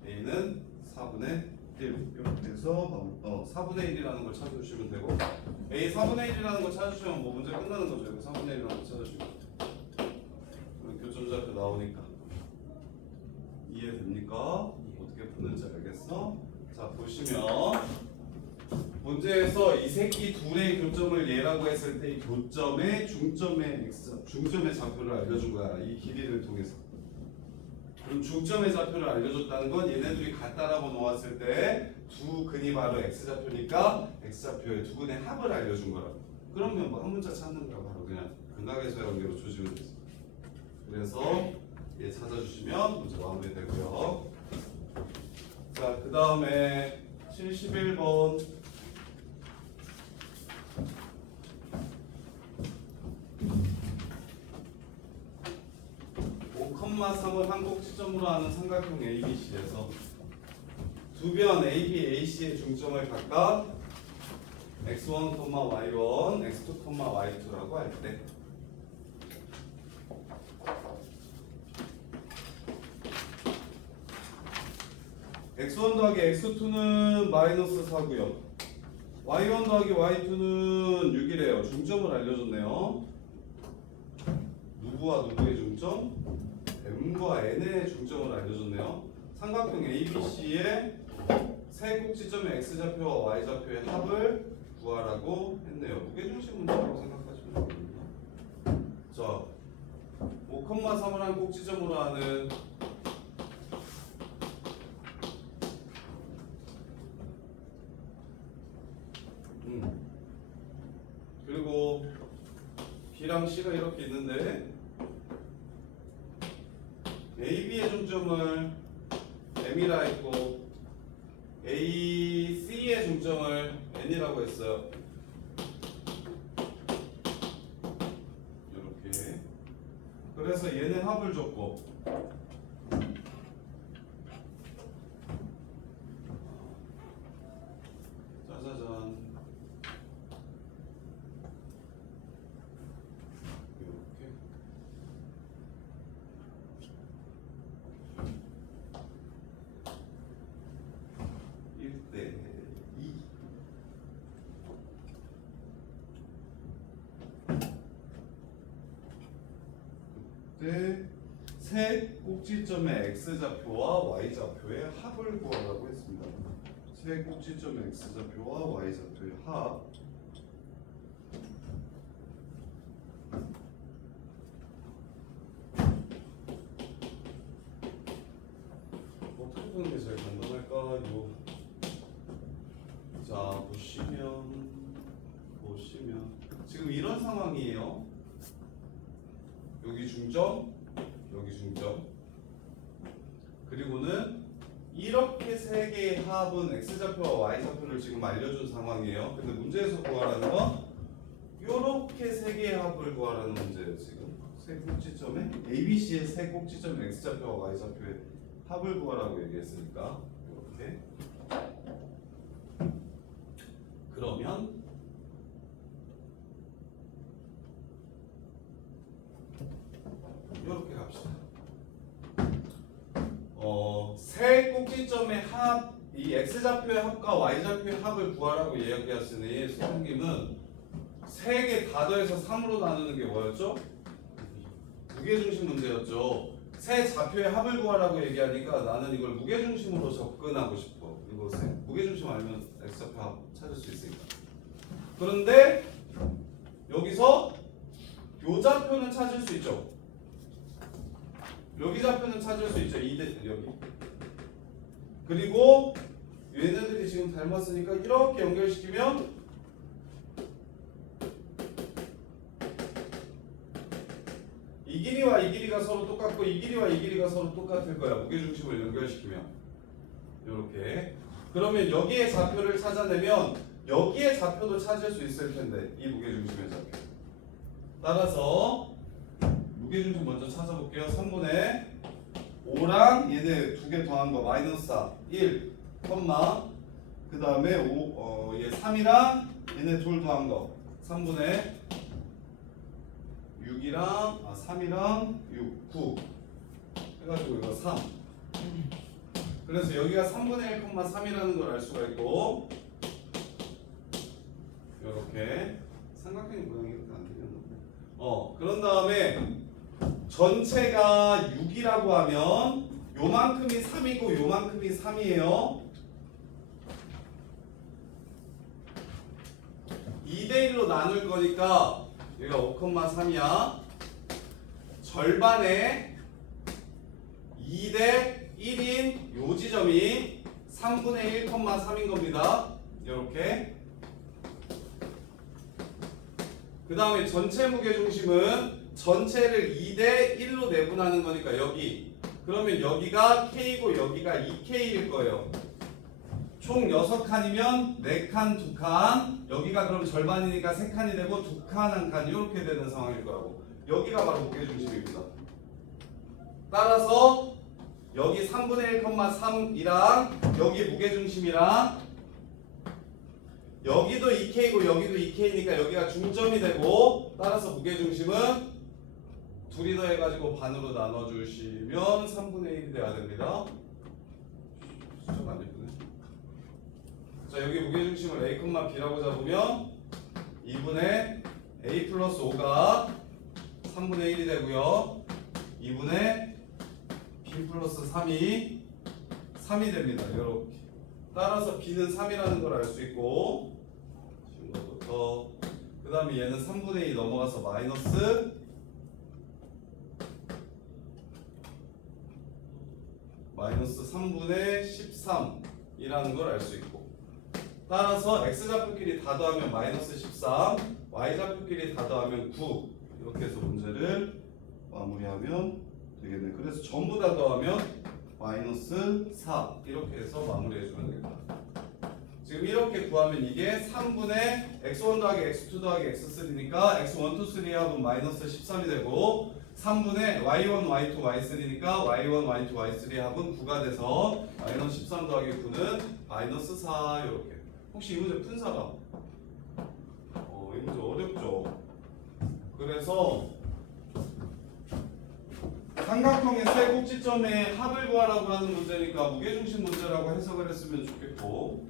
A는 4분의 1 이렇게 해서 4분의 1이라는 걸 찾아주시면 되고 A 4분의 1이라는 걸 찾아주시면 뭐 문제 끝나는 거죠. 이거 4분의 1이라는 걸 찾아주시면 교점좌표 나오니까 이해됩니까? 어떻게 푸는지 알겠어? 자 보시면 문제에서 이 새끼 둘의 교점을 얘라고 했을 때 이 교점의 중점의 좌표를 알려준 거야. 이 길이를 통해서. 그럼 중점의 좌표를 알려줬다는 건 얘네들이 같다라고 놓았을 때 두 근이 바로 x좌표니까 x좌표의 두 근의 합을 알려준 거라고. 그러면 뭐 한 문자 찾는 거야. 바로 그냥 근각에서의 관계로 조지면 되지. 그래서 얘 찾아주시면 문제 마무리되고요. 자, 그 다음에 71번. 콤마 3을 한 꼭지점으로 하는 삼각형 ABC에서 두 변 AB, AC의 중점을 각각 x1, y1, x2, y2라고 할 때 x1 더하기 x2는 마이너스 4고요. y1 더하기 y2는 6이래요. 중점을 알려줬네요. 누구와 누구의 중점? M과 N의 중점을 알려줬네요. 삼각형 ABC의 세 꼭지점의 X좌표와 Y좌표의 합을 구하라고 했네요. 무게중심 문제라고 생각하시면 됩니다. 자, 5,3을 한 꼭지점으로 하는 그리고 B랑 C가 이렇게 있는데 AB의 중점을 M이라 했고 AC의 중점을 N이라고 했어요. 이렇게. 그래서 얘는 합을 줬고 짜자잔 세 꼭지점의 x좌표와 y좌표의 합을 구하라고 했습니다. 세 꼭지점의 x좌표와 y좌표의 합. 어떻게 보는 게 제일 간단할까요? 자 보시면 지금 이런 상황이에요. 여기 중점, 여기 중점. 그리고는 이렇게 세 개의 합은 x좌표와 y좌표를 지금 알려준 상황이에요. 근데 문제에서 구하라는 건 이렇게 세 개의 합을 구하라는 문제예요. 지금 세 꼭지점에 ABC의 세 꼭지점의 x좌표와 y좌표의 합을 구하라고 얘기했으니까 이렇게. 그러면 이렇게 갑시다. 세 꼭지점의 합, 이 x좌표의 합과 y좌표의 합을 구하라고 이야기했으니 선생님은 세 개 다 더해서 3으로 나누는 게 뭐였죠? 무게중심 문제였죠. 세 좌표의 합을 구하라고 얘기하니까 나는 이걸 무게중심으로 접근하고 싶어. 이거 무게중심 알면 x좌표 합 찾을 수 있으니까. 그런데 여기서 요 좌표는 찾을 수 있죠. 여기 좌표는 찾을 수 있죠. 여기. 그리고 얘네들이 지금 닮았으니까 이렇게 연결시키면 이 길이와 이 길이가 서로 똑같고 이 길이와 이 길이가 서로 똑같을 거야. 무게중심을 연결시키면 이렇게. 그러면 여기에 좌표를 찾아내면 여기에 좌표도 찾을 수 있을 텐데 이 무게중심의 좌표. 따라서 무게중심 먼저 찾아볼게요. 3분의 5랑 얘네 두 개 더한 거 마이너스 4, 1, 그 다음에 얘 3이랑 얘네 둘 더한 거 3분의 6이랑 3이랑 6, 9 해가지고 이거 3. 그래서 여기가 3분의 1,3이라는 걸 알 수가 있고 이렇게 삼각형의 모양이 이렇게 안 되겠는데. 그런 다음에 전체가 6이라고 하면 요만큼이 3이고 요만큼이 3이에요. 2대1로 나눌 거니까 여기가 5,3이야. 절반에 2대 1인 요 지점이 3분의 1,3인 겁니다. 이렇게. 그 다음에 전체 무게중심은 전체를 2대 1로 내분하는 거니까 여기. 그러면 여기가 K고 여기가 2K일 거예요. 총 6칸이면 4칸, 2칸. 여기가 그럼 절반이니까 3칸이 되고 2칸, 1칸 이렇게 되는 상황일 거라고. 여기가 바로 무게중심입니다. 따라서 여기 3분의 1,3이랑 여기 무게중심이랑 여기도 2K고 여기도 2K니까 여기가 중점이 되고 따라서 무게중심은 둘이 더해가지고 반으로 나눠주시면 3분의 1이 돼야 됩니다. 숫자가 안 예쁘네. 자, 여기 무게중심을 A, B라고 잡으면 2분의 A 플러스 5가 3분의 1이 되고요. 2분의 B 플러스 3이 3이 됩니다. 이렇게. 따라서 B는 3이라는 걸 알 수 있고 지금 것부터 그 다음에 얘는 3분의 2 넘어가서 마이너스 3분의 13이라는 걸 알 수 있고 따라서 X좌표끼리 다 더하면 마이너스 13 Y좌표끼리 다 더하면 9 이렇게 해서 문제를 마무리하면 되겠네. 그래서 전부 다 더하면 마이너스 4 이렇게 해서 마무리해주면 되겠다. 지금 이렇게 구하면 이게 3분의 x1 더하기 x2 더하기 x3니까 x1, 2, 3 합은 마이너스 13이 되고 3분의 y1, y2, y3니까 y1, y2, y3 합은 9가 돼서 마이너스 13 더하기 9는 마이너스 4 이렇게. 혹시 이 문제 푼 사람? 이 문제 어렵죠? 그래서 삼각형의 세 꼭지점의 합을 구하라고 하는 문제니까 무게중심 문제라고 해석을 했으면 좋겠고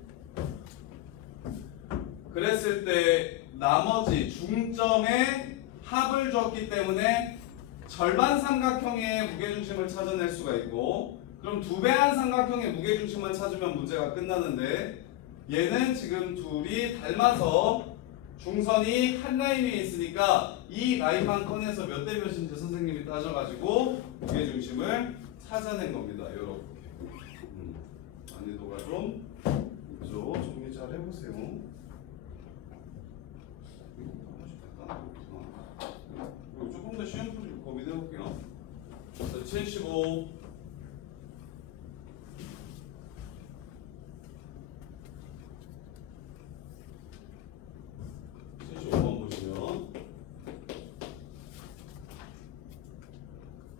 그랬을 때 나머지 중점의 합을 줬기 때문에 절반 삼각형의 무게중심을 찾아낼 수가 있고 그럼 두 배한 삼각형의 무게중심만 찾으면 문제가 끝나는데 얘는 지금 둘이 닮아서 중선이 한 라인 위에 있으니까 이 라인만 꺼내서 몇 대 몇인지 선생님이 따져가지고 무게중심을 찾아낸 겁니다. 이렇게. 난이도가 좀 있죠. 정리 잘 해보세요. 그리고 조금 더 쉬운 풀이 고민해볼게요. 75 75번 보시면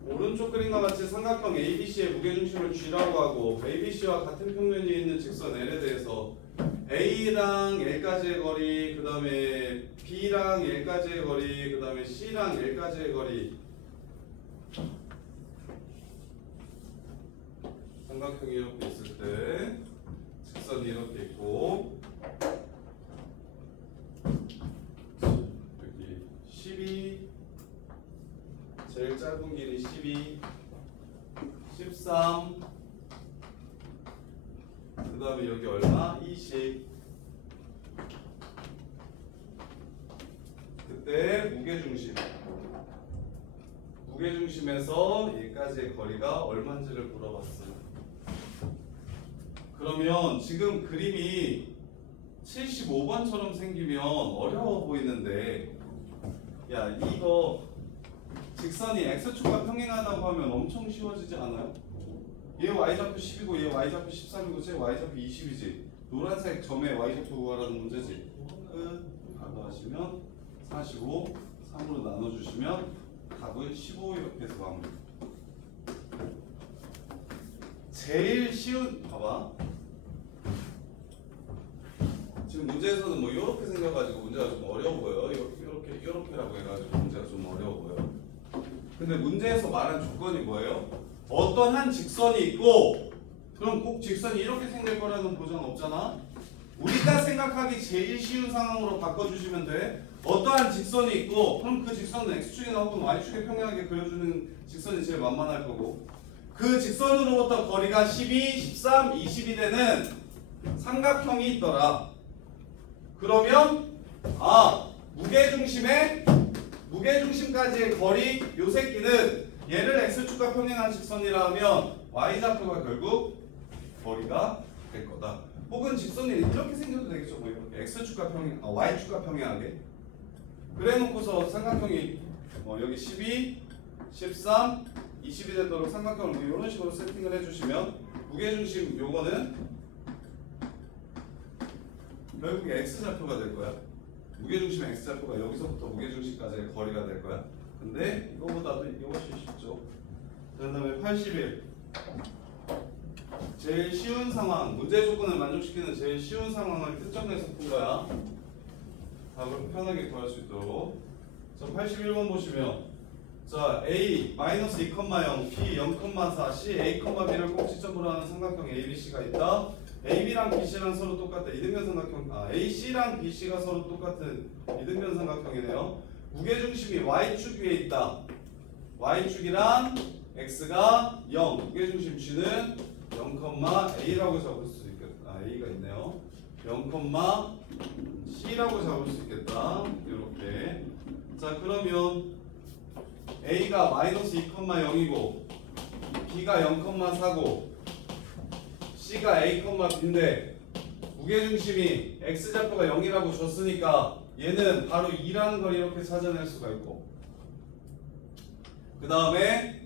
오른쪽 그림과 같이 삼각형 ABC의 무게중심을 G라고 하고 ABC와 같은 평면이 있는 직선 L에 대해서 A랑 L까지의 거리, 그 다음에 B랑 L까지의 거리, 그 다음에 C랑 L까지의 거리 삼각형이 이렇게 있을 때 직선이 이렇게 있고 여기 12 제일 짧은 길이 12 13 그 다음에 여기 얼마? 20 그때 무게중심에서 여기까지의 거리가 얼마인지를 물어봤어요. 그러면 지금 그림이 75번처럼 생기면 어려워 보이는데 야 이거 직선이 x축과 평행하다고 하면 엄청 쉬워지지 않아요? 얘 y좌표 10이고 얘 y좌표 13이고 쟤 y좌표 20이지. 노란색 점에 y좌표 구하라는 문제지. 끝. 가로하시면 45 3으로 나눠주시면 답은 15 이렇게 해서 마무리. 제일 쉬운 봐봐. 지금 문제에서는 뭐 이렇게 생겨가지고 문제가 좀 어려워 보여. 이렇게 이렇게라고 해가지고 문제가 좀 어려워 보여. 근데 문제에서 말한 조건이 뭐예요? 어떤 한 직선이 있고 그럼 꼭 직선이 이렇게 생길 거라는 보장 없잖아. 우리가 생각하기 제일 쉬운 상황으로 바꿔주시면 돼. 어떠한 직선이 있고 그럼 그 직선은 x축이나 혹은 y축에 평행하게 그려주는 직선이 제일 만만할 거고 그 직선으로부터 거리가 12, 13, 20이 되는 삼각형이 있더라. 그러면 무게중심까지의 거리 요 새끼는 얘를 x축과 평행한 직선이라 하면 y좌표가 결국 거리가 될 거다. 혹은 직선이 이렇게 생겨도 되겠죠. 뭐 이렇게 x축과 평행, y축과 평행하게. 그래 놓고서 삼각형이 여기 12, 13, 20이 되도록 삼각형을 뭐 이런 식으로 세팅을 해주시면 무게중심 요거는 결국에 x좌표가 될 거야. 무게중심의 x좌표가 여기서부터 무게중심까지의 거리가 될 거야. 근데 이거보다도 이게 훨씬 쉽죠. 그 다음에 81. 제일 쉬운 상황, 문제 조건을 만족시키는 제일 쉬운 상황을 특정해서 푼 거야. 답을 편하게 구할 수 있도록. 자, 81번 보시면 자, A -2,0, B 0,4, C A, B를 꼭지점으로 하는 삼각형 ABC가 있다. AB랑 BC랑 서로 똑같다. 이등변 삼각형. AC랑 BC가 서로 똑같은 이등변 삼각형이네요. 무게중심이 Y축 위에 있다. Y축이랑 X가 0. 무게중심 G는 0,A라고 잡을 수 있겠다. A가 있네요. 0,C라고 잡을 수 있겠다. 이렇게. 자, 그러면 A가 -2,0이고 B가 0,4고 C가 A, B인데 무게중심이 X좌표가 0이라고 줬으니까 얘는 바로 2라는 걸 이렇게 찾아낼 수가 있고 그 다음에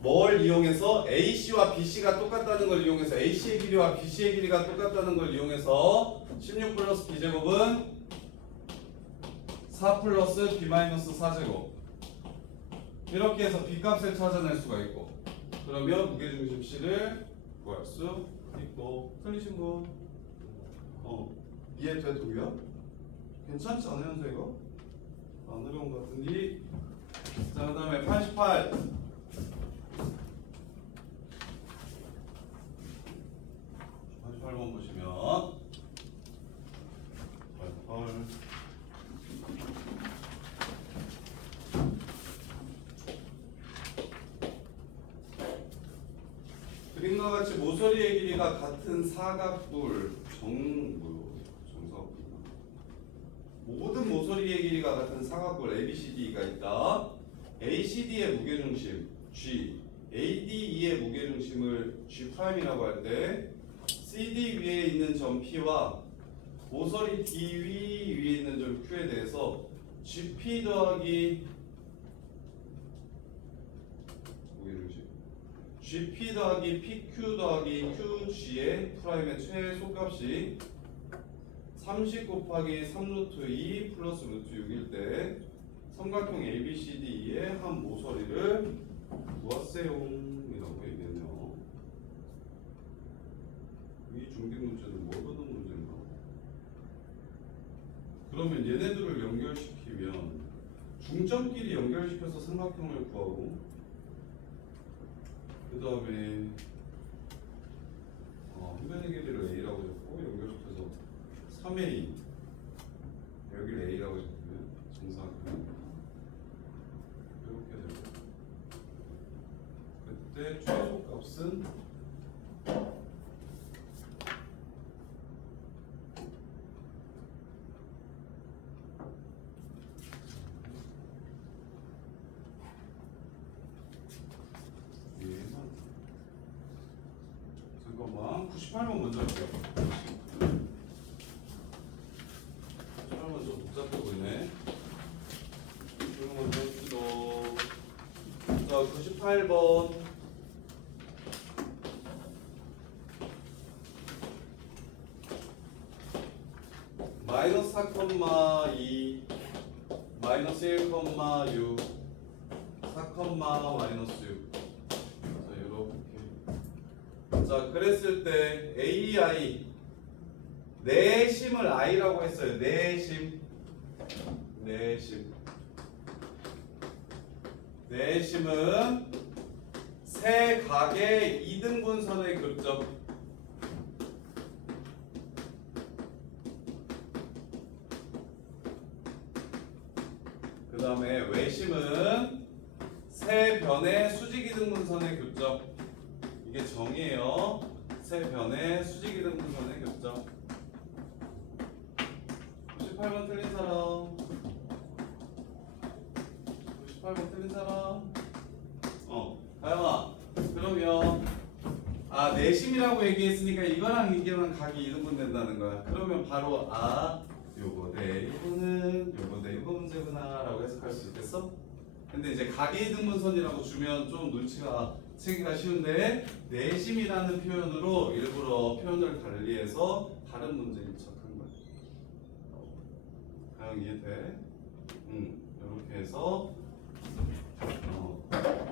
뭘 이용해서 AC와 BC가 똑같다는 걸 이용해서 AC의 길이와 BC의 길이가 똑같다는 걸 이용해서 16 플러스 B제곱은 4 플러스 B 마이너스 4제곱 이렇게 해서 B값을 찾아낼 수가 있고 그러면 무게중심 C를 구할 수 있고 틀리신 분? 이해되고요? 괜찮지 않아요, 선생 이거? 안 어려운 것 같은데. 자, 그 다음에 88. 88번 보시면 88. 그림과 같이 모서리의 길이가 같은 사각뿔 정사각뿔 모든 모서리의 길이가 같은 사각뿔 ABCD가 있다. ACD의 무게중심 G, ADE의 무게중심을 G'이라고 할 때 CD 위에 있는 점 P와 모서리 DE 위에 있는 점 Q에 대해서 GP 더하기 무게중심 GP 더하기 PQ 더하기 QG의 프라임의 최소값이 30 곱하기 3루트 2 플러스 루트 6일 때 삼각형 ABCD의 한 모서리를 구하세요 이라고 얘기했네요. 이 중딩 문제는 뭘 보는 문제인가? 그러면 얘네들을 연결시키면 중점끼리 연결시켜서 삼각형을 구하고 그 다음에 한 변의 길이를 A라고 잡고 연결시켜서 3A 여기를 A라고 잡으면 정사각형 이렇게 되고 그때 최소값은 잠깐만 98번 먼저 할게요. 98번 좀 복잡해 보이네. 이거 먼저 합시다. 자 98번 마이너스 4,2 마이너스 1,6 4, 마이너스 6 자 이렇게 자 그랬을 때 AI 내심을 I라고 했어요. 내심 내심. 내심은 세 각의 이등분선의 교점. 그 다음에 외심은 세 변의 수직이등분선의 교점. 이게 정이에요. 세 변의 수직이등분선의 교점. 98번 틀린 사람. 98번 틀린 사람. 다영아. 그러면 내심이라고 얘기했으니까 이거랑 이거랑 각이 이등분 된다는 거야. 그러면 바로 요거 대 요거는 요거 대 요거 문제구나 라고 해석할 수 있겠어? 근데 이제 각의 이등분선이라고 주면 좀 눈치가 채기가 쉬운데 내심이라는 표현으로 일부러 표현을 달리해서 다른 문제인 척한 거야. 다영 이해돼? 이렇게 해서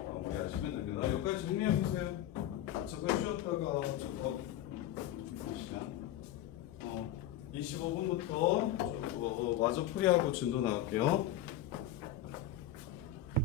마무리하시면 됩니다. 여기까지 정리해 보세요. 잠깐 쉬었다가 저거 시간 25분부터 마저 풀이하고 진도 나갈게요.